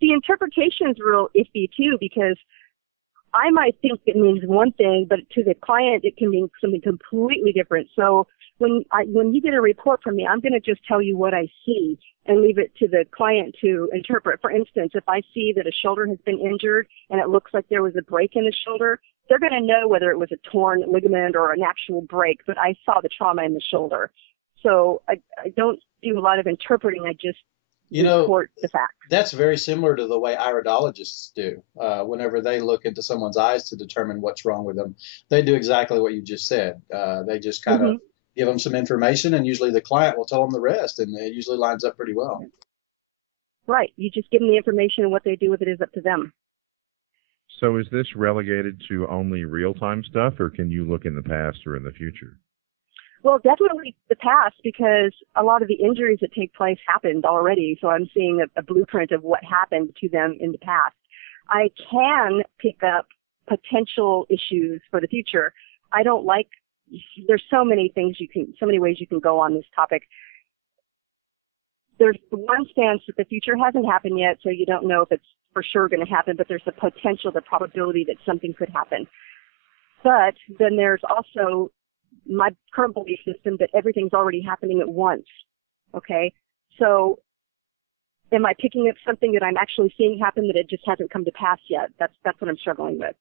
The interpretation is real iffy too, because I might think it means one thing, but to the client it can mean something completely different. So when you get a report from me, I'm going to just tell you what I see and leave it to the client to interpret. For instance, if I see that a shoulder has been injured and it looks like there was a break in the shoulder, they're going to know whether it was a torn ligament or an actual break, but I saw the trauma in the shoulder. So I don't do a lot of interpreting. I just report the facts. That's very similar to the way iridologists do. Whenever they look into someone's eyes to determine what's wrong with them, they do exactly what you just said. They just kind of give them some information, and usually the client will tell them the rest, and it usually lines up pretty well. Right. You just give them the information, and what they do with it is up to them. So is this relegated to only real-time stuff, or can you look in the past or in the future? Well, definitely the past, because a lot of the injuries that take place happened already. So I'm seeing a blueprint of what happened to them in the past. I can pick up potential issues for the future. There's so many ways you can go on this topic. There's one stance that the future hasn't happened yet, so you don't know if it's for sure going to happen, but there's the probability that something could happen. But then there's also my current belief system that everything's already happening at once. Okay? So am I picking up something that I'm actually seeing happen that it just hasn't come to pass yet? That's what I'm struggling with.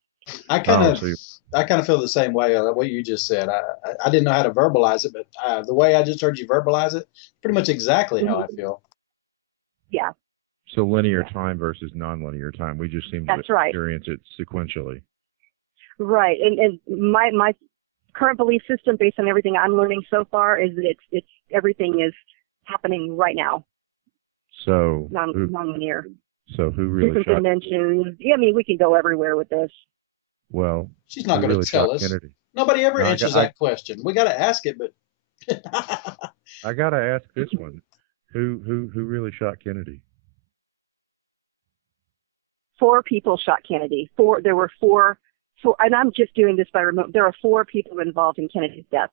I kind of feel the same way. What you just said, I didn't know how to verbalize it, but the way I just heard you verbalize it, pretty much exactly how I feel. Yeah. So linear time versus nonlinear time. We just seem to experience it sequentially. Right. And my current belief system, based on everything I'm learning so far, is that it's everything is happening right now. So nonlinear. So who really different dimensions? Yeah, I mean, we can go everywhere with this. Well, she's not going to tell us. Kennedy? Nobody ever answers that question. We got to ask it, but I got to ask this one: Who really shot Kennedy? 4 people shot Kennedy. There were four, and I'm just doing this by remote. There are 4 people involved in Kennedy's death.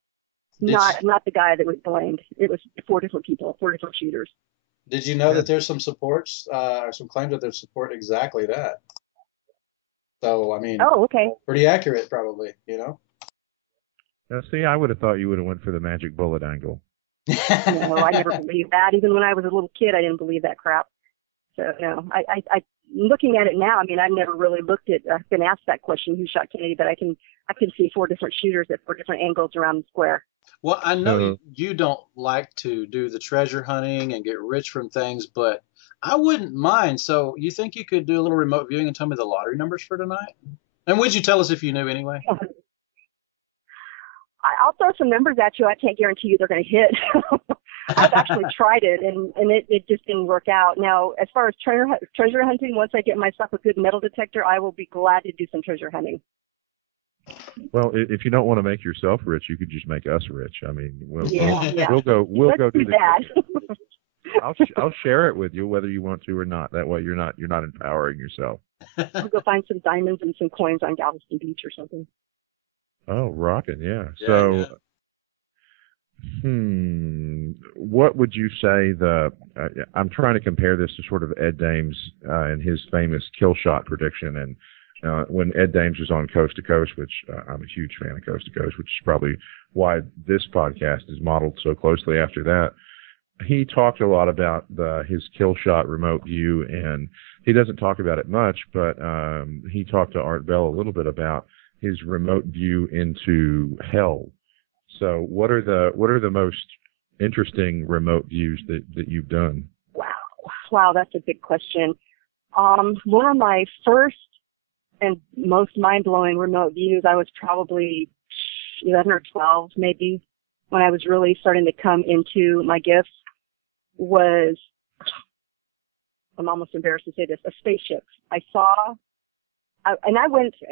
Not the guy that was blamed. It was 4 different people, 4 different shooters. Did you know that there's some supports, or some claims that there's support exactly that? So, I mean, pretty accurate probably, Now, see, I would have thought you would have went for the magic bullet angle. No, I never believed that. Even when I was a little kid, I didn't believe that crap. So, I looking at it now, I mean, I've never really been asked that question, who shot Kennedy, but I can see 4 different shooters at 4 different angles around the square. Well, I know you don't like to do the treasure hunting and get rich from things, but I wouldn't mind. So you think you could do a little remote viewing and tell me the lottery numbers for tonight? And would you tell us if you knew anyway? I'll throw some numbers at you. I can't guarantee you they're going to hit. I've actually tried it, and it just didn't work out. Now, as far as treasure hunting, once I get myself a good metal detector, I will be glad to do some treasure hunting. Well, if you don't want to make yourself rich, you could just make us rich. I mean, we'll go Let's do that. I'll share it with you whether you want to or not. That way you're not empowering yourself. I'll go find some diamonds and some coins on Galveston Beach or something. Oh, rocking, yeah. So, what would you say I'm trying to compare this to sort of Ed Dames and his famous kill shot prediction, and when Ed Dames was on Coast to Coast, which I'm a huge fan of Coast to Coast, which is probably why this podcast is modeled so closely after that. He talked a lot about his kill shot remote view, and he doesn't talk about it much, but he talked to Art Bell a little bit about his remote view into hell. So what are the most interesting remote views that you've done? Wow, that's a big question. One of my first and most mind-blowing remote views, I was probably 11 or 12 maybe, when I was really starting to come into my gifts, was, I'm almost embarrassed to say this, a spaceship.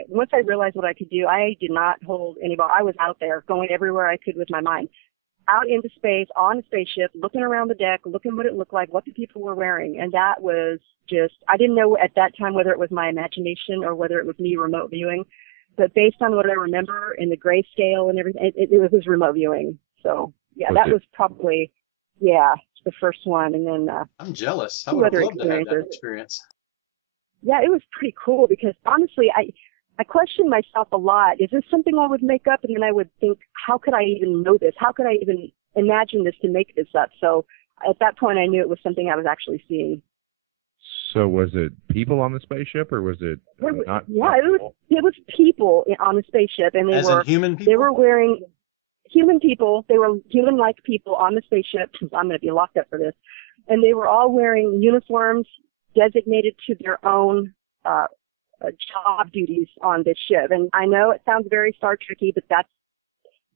Once I realized what I could do, I did not hold any ball. I was out there going everywhere I could with my mind. Out into space, on a spaceship, looking around the deck, looking what it looked like, what the people were wearing. And that was just, I didn't know at that time whether it was my imagination or whether it was me remote viewing. But based on what I remember in the grayscale and everything, it was remote viewing. So, yeah, that was probably, the first one. And then I'm jealous. I would love to have that experience. Yeah, it was pretty cool because honestly, I questioned myself a lot. Is this something I would make up? And then I would think, how could I even know this? How could I even imagine this to make this up? So at that point, I knew it was something I was actually seeing. So was it people on the spaceship, or was it not? Yeah, it was people on the spaceship, and human people? They were wearing human people. They were human-like people on the spaceship. I'm going to be locked up for this. And they were all wearing uniforms designated to their own job duties on this ship. And I know it sounds very Star Trek-y, but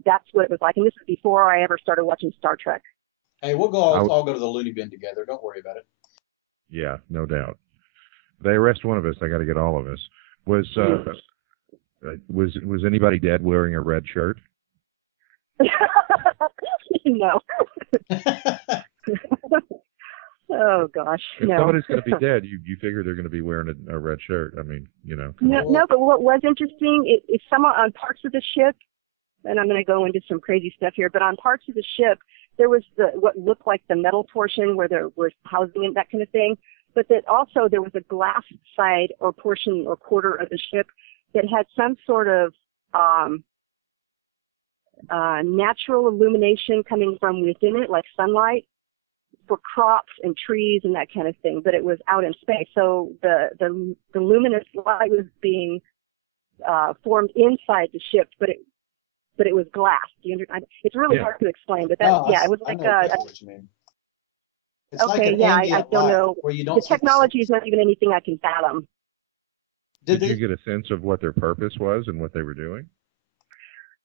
that's what it was like. And this was before I ever started watching Star Trek. Hey, we'll all go to the loony bin together. Don't worry about it. Yeah, no doubt. If they arrest one of us, they got to get all of us. Was anybody dead wearing a red shirt? No. Oh gosh, if no. somebody's going to be dead, you figure they're going to be wearing a red shirt. I mean, No, but what was interesting is some on parts of the ship, and I'm going to go into some crazy stuff here, but on parts of the ship, there was what looked like the metal portion where there was housing and that kind of thing, but that also there was a glass side or portion or quarter of the ship that had some sort of natural illumination coming from within it, like sunlight, for crops and trees and that kind of thing, but it was out in space. So the luminous light was being formed inside the ship, but it was glass. It's really hard to explain, but it was like what you mean. It's okay, like I don't know. The technology is not even anything I can fathom. Did you get a sense of what their purpose was and what they were doing?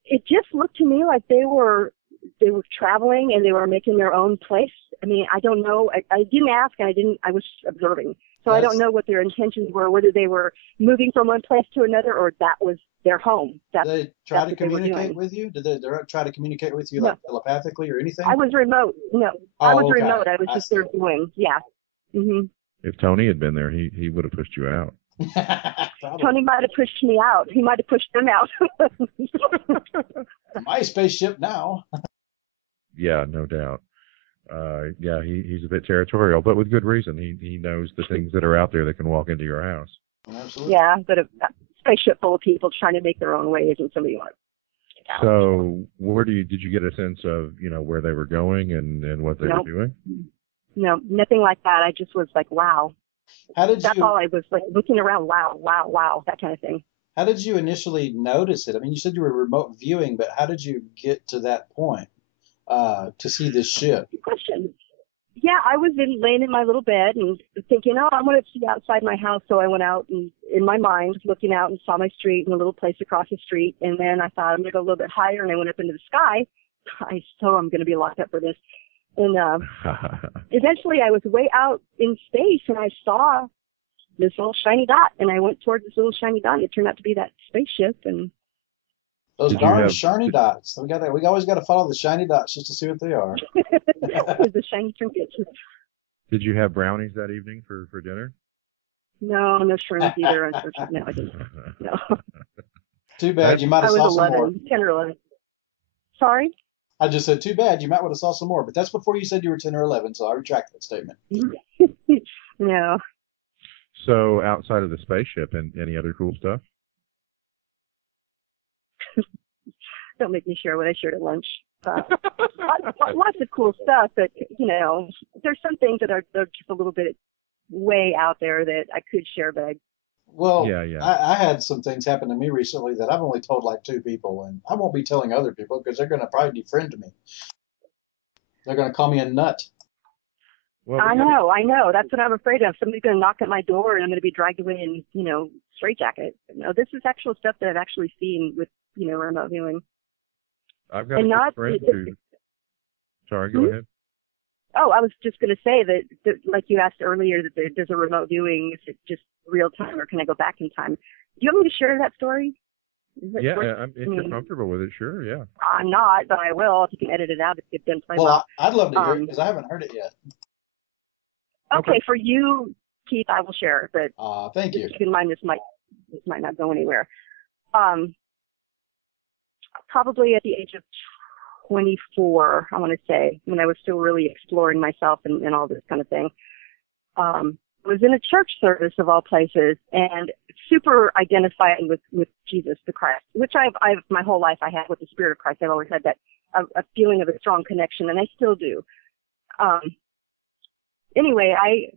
It just looked to me like they were traveling and they were making their own place. I mean, I don't know. I didn't ask, and I was observing. So I don't know what their intentions were, whether they were moving from one place to another or that was their home. Did they try to communicate with you? Did they try to communicate with you like telepathically or anything? I was remote. No, I was remote. I was just there doing. Yeah. Mm-hmm. If Tony had been there, he would have pushed you out. Tony might have pushed me out. He might have pushed them out. My spaceship now. Yeah, no doubt. He's a bit territorial, but with good reason. He knows the things that are out there that can walk into your house. Absolutely. Yeah, but a spaceship full of people trying to make their own ways, and somebody like. So, did you get a sense of where they were going and what they were doing? No, nothing like that. I just was like, wow, How did That's you all I was like looking around. Wow, wow, wow, that kind of thing. how did you initially notice it? I mean, you said you were remote viewing, but how did you get to that point to see this ship? Good question. Yeah, I was laying in my little bed and thinking, oh, I want to see outside my house. So I went out and in my mind, looking out and saw my street and a little place across the street. And then I thought I'm going to go a little bit higher, and I went up into the sky. I'm going to be locked up for this. And eventually I was way out in space, and I saw this little shiny dot, and I went towards this little shiny dot, and it turned out to be that spaceship. And Those Did you darn have- shiny dots. We always got to follow the shiny dots just to see what they are. the shiny trinkets. Did you have brownies that evening for dinner? No shrooms either, unfortunately. No, I didn't. No. Too bad. You might I have was saw some more. 10 or 11. Sorry? I just said too bad. You might would have saw some more, but that's before you said you were 10 or 11, so I retract that statement. No. So outside of the spaceship, and any other cool stuff? Don't make me share what I shared at lunch. Lots of cool stuff, but, there's some things that are they're just a little bit way out there that I could share, but Well, Yeah. I had some things happen to me recently that I've only told like 2 people, and I won't be telling other people because they're going to probably defriend me. They're going to call me a nut. Well, I know. That's what I'm afraid of. Somebody's going to knock at my door, and I'm going to be dragged away in, straitjacket. No, this is actual stuff that I've actually seen with, remote viewing. I've got And a not- good friend who. Sorry, go ahead. Oh, I was just going to say that, like you asked earlier, that there's a remote viewing. Is it just real time, or can I go back in time? Do you want me to share that story? Yeah, if you're comfortable with it, sure, yeah. I'm not, but I will if you can edit it out if it didn't play Well, I'd love to hear it because I haven't heard it yet. Okay, for you, Keith, I will share, but Thank you. keep in mind this might not go anywhere. Probably at the age of 24, I want to say, when I was still really exploring myself and all this kind of thing. I was in a church service of all places and super identifying with Jesus the Christ, which I've my whole life I had with the Spirit of Christ. I've always had that a feeling of a strong connection, and I still do. Anyway, I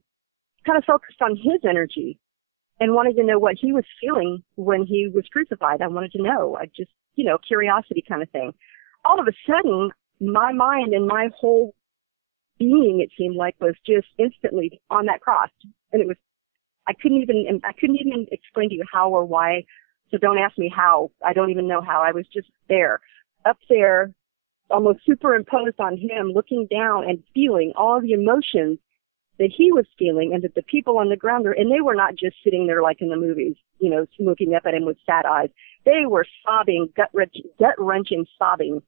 kind of focused on his energy and wanted to know what he was feeling when he was crucified. I wanted to know. I just, curiosity kind of thing. All of a sudden, my mind and my whole being, it seemed like, was just instantly on that cross. And it was, I couldn't even explain to you how or why. So don't ask me how. I don't even know how. I was just there, up there, almost superimposed on him, looking down and feeling all the emotions that he was feeling, and that the people on the ground and they were not just sitting there like in the movies, looking up at him with sad eyes. They were sobbing, gut-wrenching sobbing,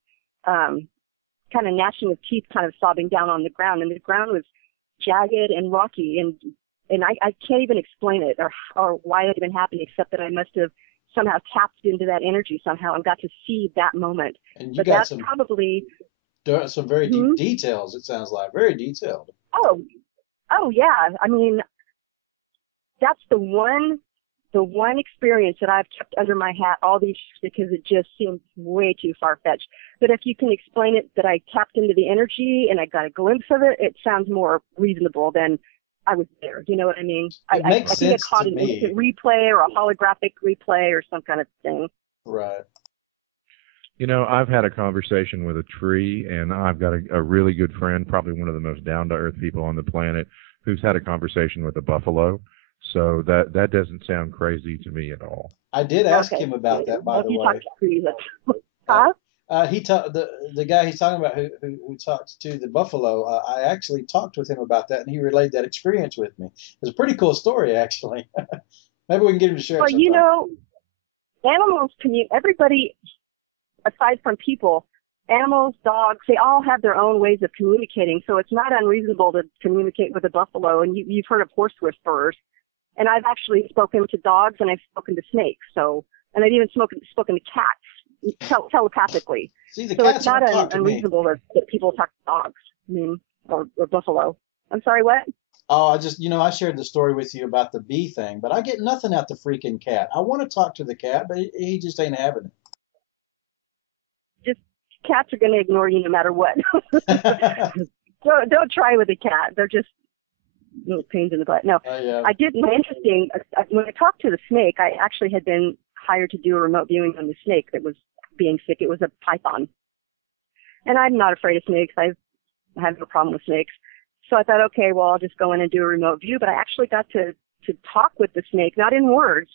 kind of gnashing of teeth, kind of sobbing down on the ground. And the ground was jagged and rocky, and I can't even explain it or why it even happened, except that I must have somehow tapped into that energy somehow and got to see that moment. And you but got that's probably some very deep details, it sounds like. Very detailed. Oh yeah. I mean, that's the one experience that I've kept under my hat all these years because it just seems way too far-fetched. But if you can explain it that I tapped into the energy and I got a glimpse of it, it sounds more reasonable than I was there. You know what I mean? It makes I think sense I caught to an me. instant replay or a holographic replay or some kind of thing. Right. I've had a conversation with a tree, and I've got a really good friend, probably one of the most down-to-earth people on the planet, who's had a conversation with a buffalo. So that doesn't sound crazy to me at all. I did ask him about that, by the way. Huh? The guy he's talking about who talks to the buffalo. I actually talked with him about that, and he relayed that experience with me. It's a pretty cool story, actually. Maybe we can get him to share it sometime. Animals everybody, aside from people, animals, dogs, they all have their own ways of communicating. So it's not unreasonable to communicate with a buffalo. And you've heard of horse whisperers. And I've actually spoken to dogs, and I've spoken to snakes. And I've even spoken to cats telepathically. See, the so cats it's not won't talk to me. unreasonable that people talk to dogs. Or buffalo. I'm sorry, what? Oh, I shared the story with you about the bee thing, but I get nothing out the freaking cat. I want to talk to the cat, but he just ain't having it. Just cats are going to ignore you no matter what. Don't try with a cat. They're just little pains in the butt. No, Yeah. I did. Interesting. When I talked to the snake, I actually had been hired to do a remote viewing on the snake that was being sick. It was a python, and I'm not afraid of snakes. I have no problem with snakes. So I thought, okay, well, I'll just go in and do a remote view. But I actually got to talk with the snake, not in words,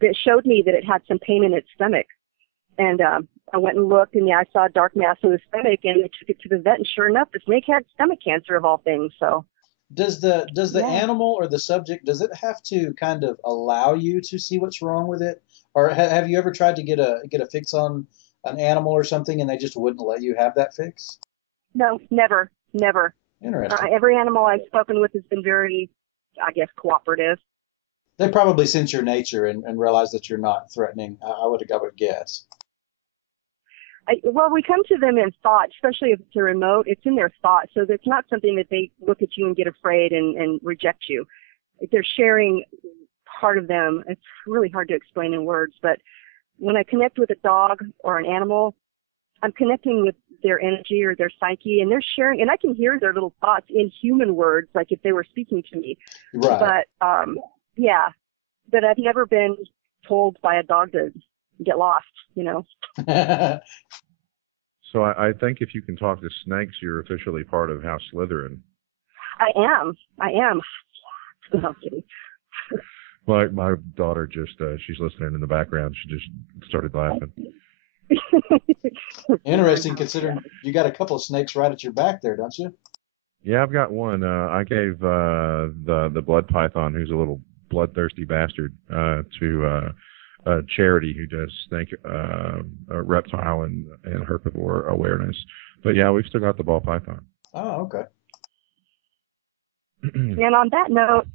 that showed me that it had some pain in its stomach. And I went and looked, and I saw a dark mass in the stomach, and I took it to the vet, and sure enough, the snake had stomach cancer of all things. So Does the animal or the subject, does it have to kind of allow you to see what's wrong with it? Or have you ever tried to get a fix on an animal or something, and they just wouldn't let you have that fix? no, never. Interesting. Every animal I've spoken with has been very, I guess, cooperative. They probably sense your nature and realize that you're not threatening. I would guess. Well, we come to them in thought, especially if it's a remote. It's in their thought, so it's not something that they look at you and get afraid and reject you. They're sharing part of them. It's really hard to explain in words, but when I connect with a dog or an animal, I'm connecting with their energy or their psyche, and they're sharing, and I can hear their little thoughts in human words, like if they were speaking to me. Right. But, yeah, but I've never been told by a dog to get lost, you know. So I think if you can talk to snakes, you're officially part of House Slytherin. I am. No, I'm kidding. My daughter just, she's listening in the background. She just started laughing. Interesting, considering you got a couple of snakes right at your back there, don't you? Yeah, I've got one. I gave the blood python, who's a little bloodthirsty bastard, to a charity who does snake, reptile and herbivore awareness. But yeah, we've still got the ball python. Oh, okay. And on that note,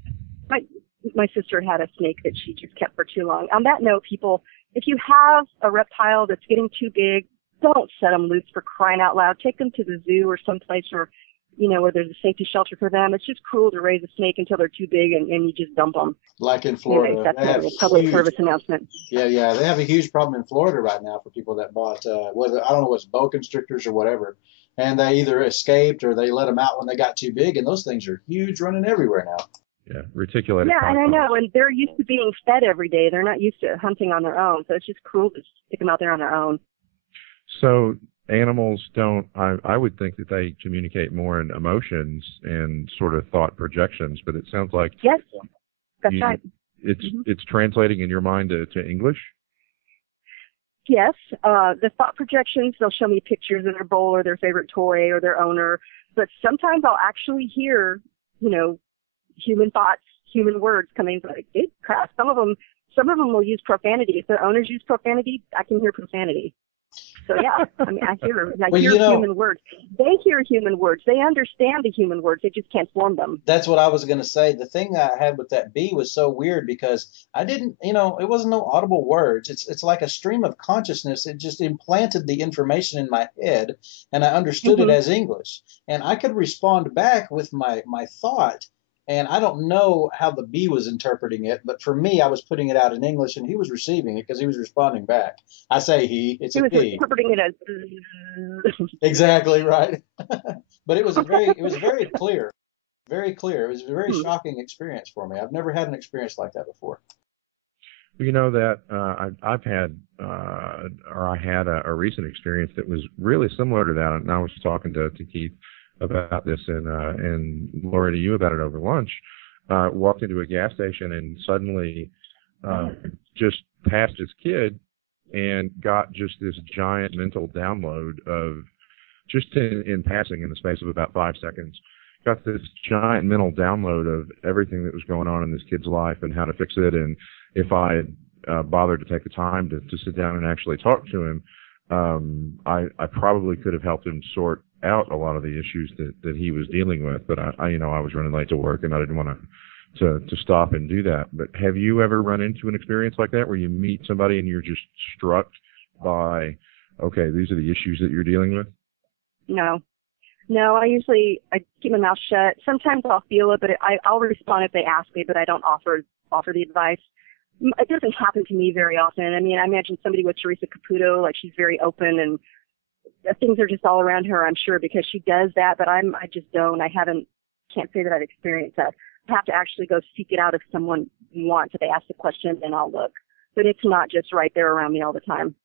my sister had a snake that she just kept for too long. On that note, people, if you have a reptile that's getting too big, don't set them loose, for crying out loud. Take them to the zoo or someplace where there's a safety shelter for them. It's just cruel to raise a snake until they're too big and you just dump them. Like in Florida. That's a public service announcement. Yeah. They have a huge problem in Florida right now for people that bought, whether, I don't know what's boa constrictors or whatever. And they either escaped or they let them out when they got too big. And those things are huge, running everywhere now. Yeah, reticulated. Yeah, and I know. And they're used to being fed every day. They're not used to hunting on their own. So it's just cruel to stick them out there on their own. So animals don't, I would think that they communicate more in emotions and sort of thought projections, but it sounds like yes, that's right. It's translating in your mind to English? Yes, the thought projections, they'll show me pictures of their bowl or their favorite toy or their owner, but sometimes I'll actually hear, human thoughts, human words coming, like, crap. Some of them will use profanity. If their owners use profanity, I can hear profanity. So yeah, I mean, I hear human words. They hear human words. They understand the human words. They just can't form them. That's what I was going to say. The thing I had with that bee was so weird because I didn't, it wasn't no audible words. It's like a stream of consciousness. It just implanted the information in my head, and I understood it as English. And I could respond back with my thought. And I don't know how the bee was interpreting it, but for me, I was putting it out in English, and he was receiving it because he was responding back. I say it's a bee. He was interpreting it as... Exactly right. But it was very clear, very clear. It was a very shocking experience for me. I've never had an experience like that before. You know that I've had, I had a recent experience that was really similar to that, and I was talking to Keith about this and Lori, to you about it over lunch. Walked into a gas station and suddenly just passed his kid and got just this giant mental download of, just in passing, in the space of about 5 seconds, got this giant mental download of everything that was going on in this kid's life and how to fix it. And if I had bothered to take the time to sit down and actually talk to him, I probably could have helped him sort out a lot of the issues that he was dealing with, but I was running late to work and I didn't want to stop and do that. But have you ever run into an experience like that where you meet somebody and you're just struck by, okay, these are the issues that you're dealing with? No, I keep my mouth shut. Sometimes I'll feel it, but I'll respond if they ask me, but I don't offer the advice. It doesn't happen to me very often. I mean, I imagine somebody with Teresa Caputo, like, she's very open and things are just all around her, I'm sure, because she does that, but I just don't. Can't say that I've experienced that. I have to actually go seek it out if someone wants. If they ask the question, then I'll look. But it's not just right there around me all the time.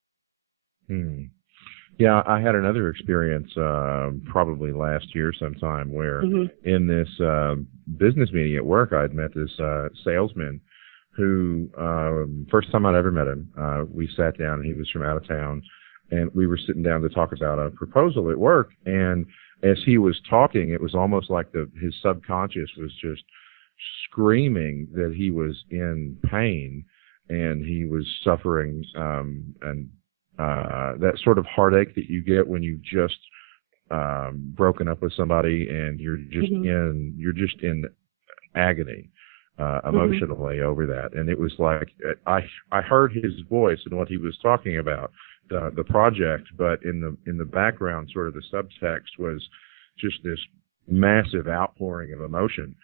Yeah, I had another experience probably last year sometime where in this business meeting at work, I'd met this salesman who, first time I'd ever met him, we sat down, and he was from out of town, and we were sitting down to talk about a proposal at work. And as he was talking, it was almost like his subconscious was just screaming that he was in pain and he was suffering, and that sort of heartache that you get when you've just broken up with somebody and you're just in agony emotionally over that. And it was like I heard his voice and what he was talking about, the project, but in the background, sort of the subtext was just this massive outpouring of emotion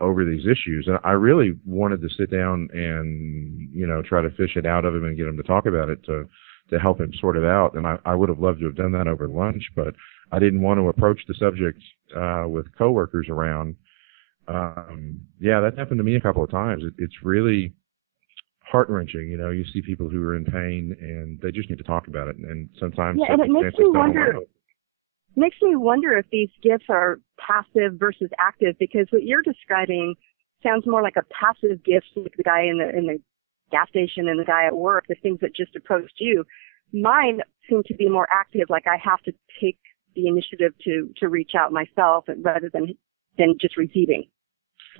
over these issues. And I really wanted to sit down and, try to fish it out of him and get him to talk about it to help him sort it out. And I would have loved to have done that over lunch, but I didn't want to approach the subject with coworkers around. Yeah, that happened to me a couple of times. It's really heart-wrenching. You see people who are in pain and they just need to talk about it. And sometimes and it makes me wonder if these gifts are passive versus active, because what you're describing sounds more like a passive gift, like the guy in the gas station and the guy at work, the things that just approached you. Mine seem to be more active, like I have to take the initiative to reach out myself rather than just receiving.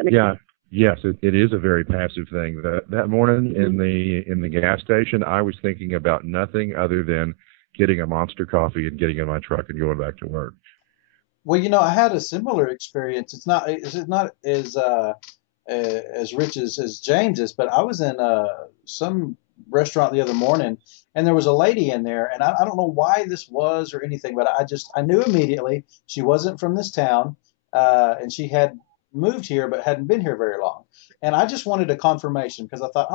Yeah. Yes, it is a very passive thing. That morning in the gas station, I was thinking about nothing other than getting a Monster coffee and getting in my truck and going back to work. Well, I had a similar experience. It's not as rich as James's, but I was in some restaurant the other morning, and there was a lady in there, and I don't know why this was or anything, but I knew immediately she wasn't from this town, and she had moved here but hadn't been here very long. And I just wanted a confirmation because I thought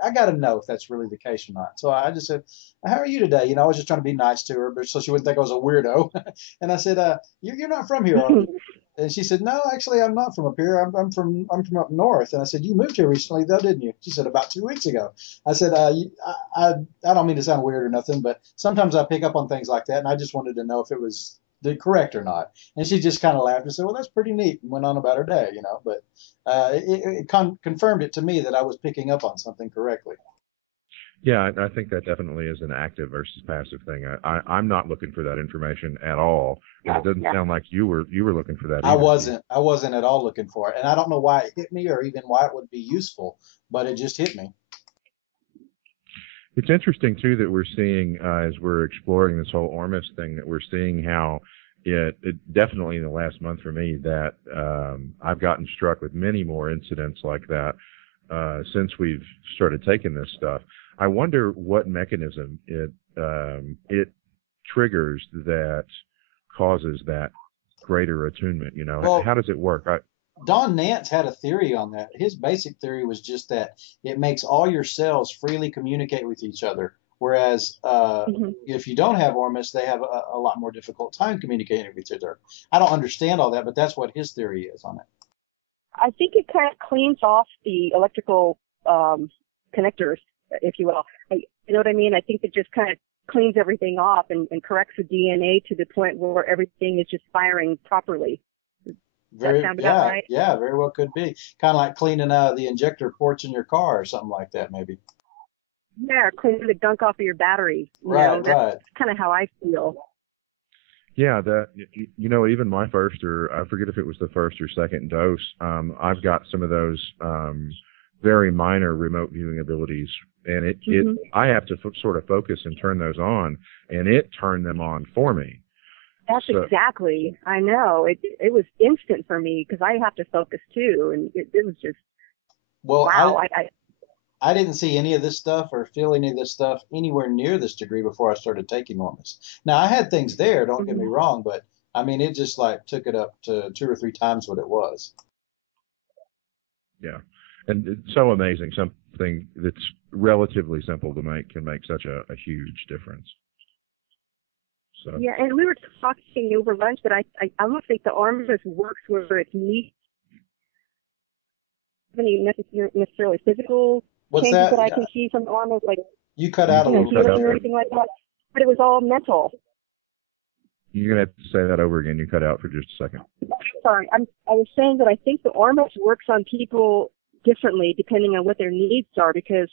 I got to know if that's really the case or not. So I just said, "How are you today?" I was just trying to be nice to her, but so she wouldn't think I was a weirdo. And I said, "You're not from here, are you?" And she said, "No, actually, I'm not from up here. I'm from up north." And I said, "You moved here recently, though, didn't you?" She said, "About 2 weeks ago." I said, I don't mean to sound weird or nothing, but sometimes I pick up on things like that, and I just wanted to know if it was correct or not. And she just kind of laughed and said, "Well, that's pretty neat," and went on about her day, But it confirmed it to me that I was picking up on something correctly. Yeah, I think that definitely is an active versus passive thing. I'm not looking for that information at all. And it doesn't sound like you were looking for that either. I wasn't at all looking for it. And I don't know why it hit me or even why it would be useful, but it just hit me. It's interesting, too, that we're seeing, as we're exploring this whole Ormus thing, that we're seeing how it definitely in the last month for me that I've gotten struck with many more incidents like that since we've started taking this stuff. I wonder what mechanism it triggers that causes that greater attunement. Well, how does it work? Don Nance had a theory on that. His basic theory was just that it makes all your cells freely communicate with each other. Whereas if you don't have Ormus, they have a lot more difficult time communicating with each other. I don't understand all that, but that's what his theory is on it. I think it kind of cleans off the electrical connectors, if you will. You know what I mean? I think it just kind of cleans everything off and corrects the DNA to the point where everything is just firing properly. That sound about right? Yeah, very well could be. Kind of like cleaning the injector ports in your car or something like that, maybe. Yeah, cleaning the gunk off of your batteries. Right. That's kind of how I feel. Yeah, even my first, or I forget if it was the first or second dose, I've got some of those very minor remote viewing abilities, and I have to sort of focus and turn those on, and it turned them on for me. That's exactly. I know. It was instant for me because I have to focus too, and it was just wow. I didn't see any of this stuff or feel any of this stuff anywhere near this degree before I started taking Ormus. Now, I had things there, don't get me wrong, but I mean, it just like took it up to 2 or 3 times what it was. Yeah. And it's so amazing. Something that's relatively simple to make can make such a huge difference. So. Yeah, and we were talking over lunch, but I almost think the Ormus works where it's neat. any necessarily physical What's changes that? that I can see from the Ormus, like You cut out a you know, little bit. healing or anything like that. But it was all mental. You're going to have to say that over again. You cut out for just a second. Sorry, I was saying that I think the Ormus works on people differently depending on what their needs are, because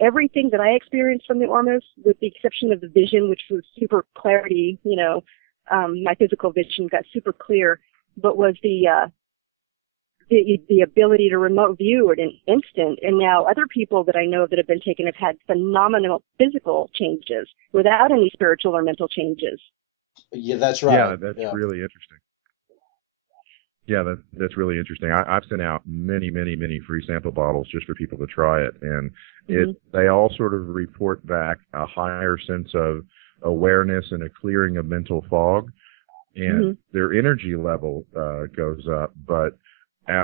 everything that I experienced from the Ormus, with the exception of the vision, which was super clarity, you know, my physical vision got super clear, but was the ability to remote view at an instant. And now other people that I know that have been taken have had phenomenal physical changes without any spiritual or mental changes. Yeah, that's right. Yeah, that's really interesting. Yeah, that's really interesting. I've sent out many free sample bottles just for people to try it, and they all sort of report back a higher sense of awareness and a clearing of mental fog, and their energy level goes up. But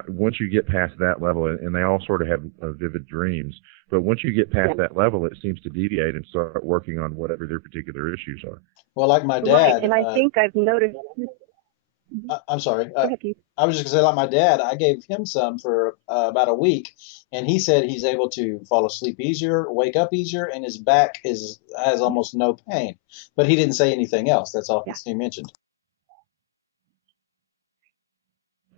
once you get past that level, and they all sort of have vivid dreams, but once you get past that level, it seems to deviate and start working on whatever their particular issues are. Well, like my dad. Right, and I think I've noticed. I'm sorry. Go ahead, Keith. I was just going to say, like my dad, I gave him some for about a week, and he said he's able to fall asleep easier, wake up easier, and his back has almost no pain. But he didn't say anything else. That's all he mentioned.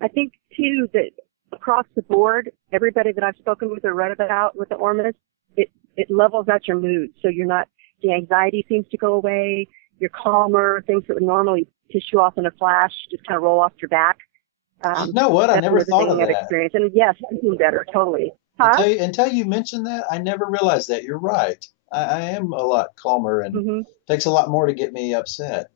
I think, too, that across the board, everybody that I've spoken with or read about with the Ormus, it levels out your mood. So the anxiety seems to go away. You're calmer. Things that would normally piss you off in a flash just kind of roll off your back. You know what? I never thought of that. Experienced. And yes, thinking better, totally. Huh? Until you mentioned that, I never realized that. You're right. I am a lot calmer, and takes a lot more to get me upset.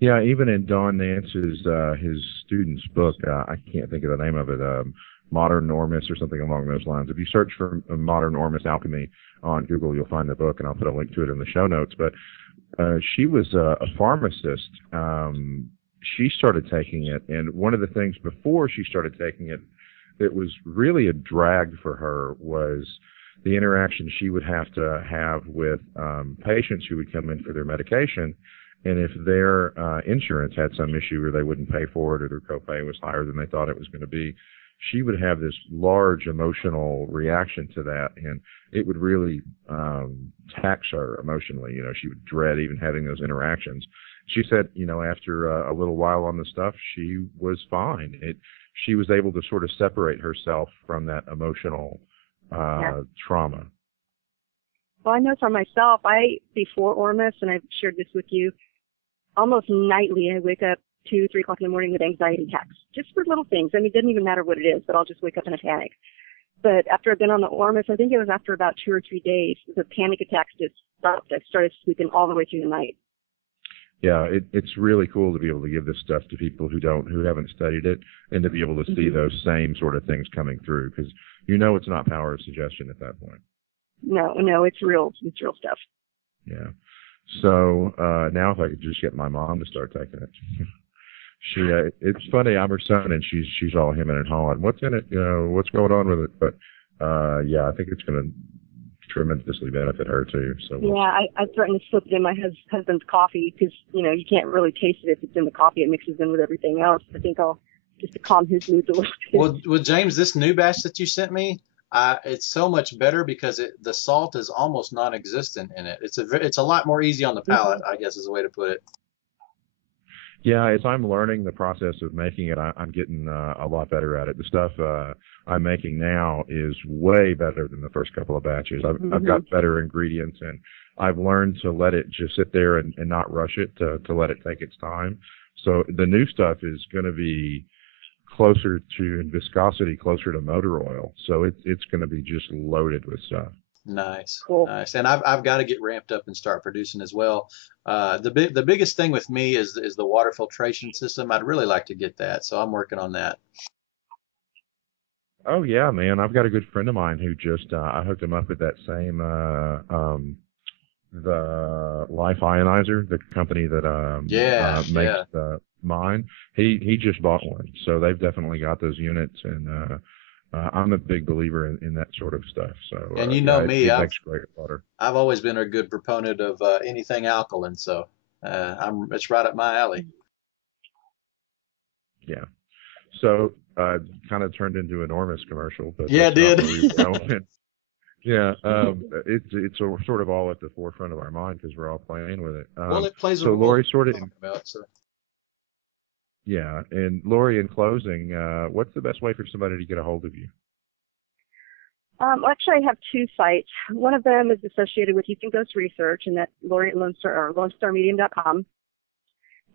Yeah, even in Don Nance's his student's book, I can't think of the name of it, Modern Ormus or something along those lines. If you search for Modern Ormus Alchemy on Google, you'll find the book, and I'll put a link to it in the show notes. But she was a pharmacist. She started taking it, and one of the things before she started taking it that was really a drag for her was the interaction she would have to have with patients who would come in for their medication. And if their insurance had some issue or they wouldn't pay for it or their copay was higher than they thought it was going to be, she would have this large emotional reaction to that, and it would really tax her emotionally. You know, she would dread even having those interactions. She said, you know, after a little while on the stuff, she was fine. She was able to sort of separate herself from that emotional trauma. Well, I know for myself, before Ormus, and I've shared this with you, almost nightly I wake up 2, 3 o'clock in the morning with anxiety attacks, just for little things. I mean, it doesn't even matter what it is, but I'll just wake up in a panic. But after I've been on the Ormus, I think it was after about 2 or 3 days, the panic attacks just stopped. I started sleeping all the way through the night. Yeah, it's really cool to be able to give this stuff to people who haven't studied it, and to be able to see those same sort of things coming through, because you know it's not power of suggestion at that point. No, it's real stuff. Yeah. So now if I could just get my mom to start taking it. It's funny, I'm her son, and she's all hemming and hawing. What's in it? You know, what's going on with it? But yeah, I think it's going to tremendously benefit her too. So I threatened to slip it in my husband's coffee, because you can't really taste it if it's in the coffee. It mixes in with everything else. I think I'll just to calm his mood a little bit. Well, James, this new batch that you sent me, it's so much better because the salt is almost non-existent in it. It's a lot more easy on the palate, I guess is the way to put it. Yeah, as I'm learning the process of making it, I'm getting a lot better at it. The stuff I'm making now is way better than the first couple of batches. I've got better ingredients, and I've learned to let it just sit there and not rush it, to let it take its time. So the new stuff is going to be closer to, in viscosity, closer to motor oil. So it's going to be just loaded with stuff. Nice. Cool. Nice. And I've got to get ramped up and start producing as well. The biggest thing with me is the water filtration system. I'd really like to get that, so I'm working on that. Oh yeah, man. I've got a good friend of mine who just I hooked him up with that same the Life Ionizer, the company that makes mine. He just bought one, so they've definitely got those units, and I'm a big believer in that sort of stuff. So and you know me, it makes great water. I've always been a good proponent of anything alkaline, so it's right up my alley. Yeah. So kind of turned into an Ormus commercial, but Yeah, it did. that's not where we were going. Yeah, it's sort of all at the forefront of our mind because we're all playing with it. Well, it plays a so role Lori, sort of, talking about, so. yeah, and Lori, in closing, what's the best way for somebody to get a hold of you? Well, actually, I have two sites. One of them is associated with You Can Ghost Research, and that's Lori at LoneStarMedium.com.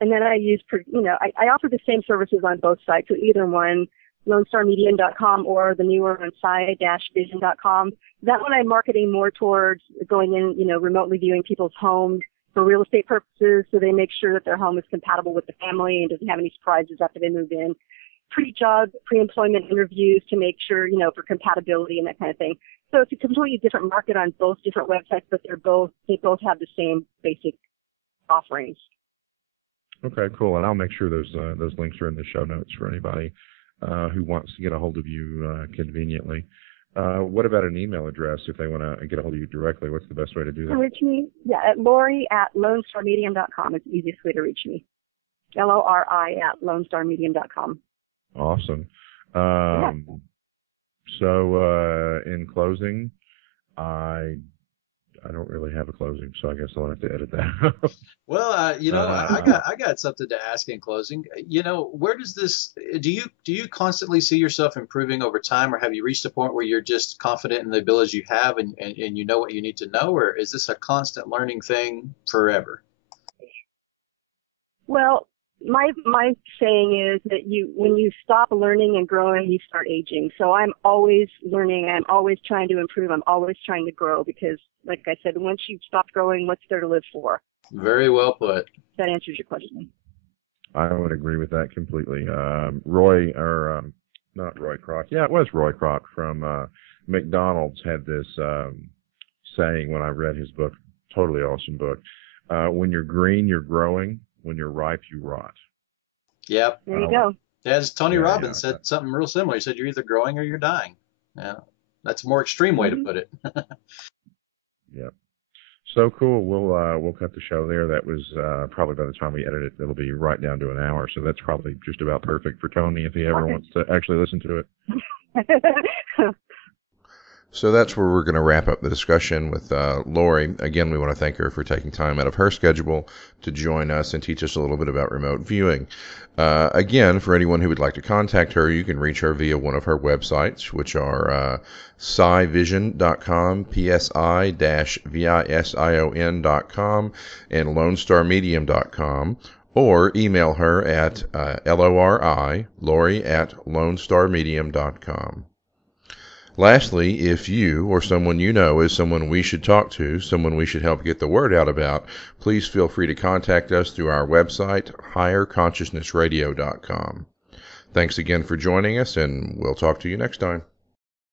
And then I use, I offer the same services on both sites, so either one, LoneStarMedium.com or the newer one, Psi-Vision.com. That one I'm marketing more towards going in, remotely viewing people's homes for real estate purposes, so they make sure that their home is compatible with the family and doesn't have any surprises after they move in. Pre-job, pre-employment interviews to make sure, for compatibility and that kind of thing. So it's a completely different market on both different websites, but they both have the same basic offerings. Okay, cool. And I'll make sure those links are in the show notes for anybody who wants to get a hold of you conveniently. What about an email address if they want to get a hold of you directly? What's the best way to do that? Reach me, at Lori at LoneStarMedium.com is the easiest way to reach me. Lori at LoneStarMedium.com. Awesome. Yeah. So in closing, I don't really have a closing, so I guess I'll have to edit that out. Well, I got something to ask in closing. Where does this? Do you constantly see yourself improving over time, or have you reached a point where you're just confident in the abilities you have, and you know what you need to know, or is this a constant learning thing forever? Well, my saying is that when you stop learning and growing, you start aging. So I'm always learning. I'm always trying to improve. I'm always trying to grow because, like I said, once you stop growing, what's there to live for? Very well put. That answers your question. I would agree with that completely. Roy, or not Roy Kroc. Yeah, it was Roy Kroc from McDonald's had this saying when I read his book. Totally awesome book. When you're green, you're growing. When you're ripe, you rot. Yep. There you go. As Tony Robbins said something real similar. He said, you're either growing or you're dying. Yeah. That's a more extreme way to put it. Yep. So cool. We'll cut the show there. That was probably by the time we edit it, it'll be right down to an hour. So that's probably just about perfect for Tony if he ever wants to actually listen to it. So that's where we're going to wrap up the discussion with Lori. Again, we want to thank her for taking time out of her schedule to join us and teach us a little bit about remote viewing. Again, for anyone who would like to contact her, you can reach her via one of her websites, which are Psi-Vision.com, PSI-Vision.com, and LoneStarMedium.com, or email her at Lori at LoneStarMedium.com. Lastly, if you or someone you know is someone we should talk to, someone we should help get the word out about, please feel free to contact us through our website, higherconsciousnessradio.com. Thanks again for joining us, and we'll talk to you next time.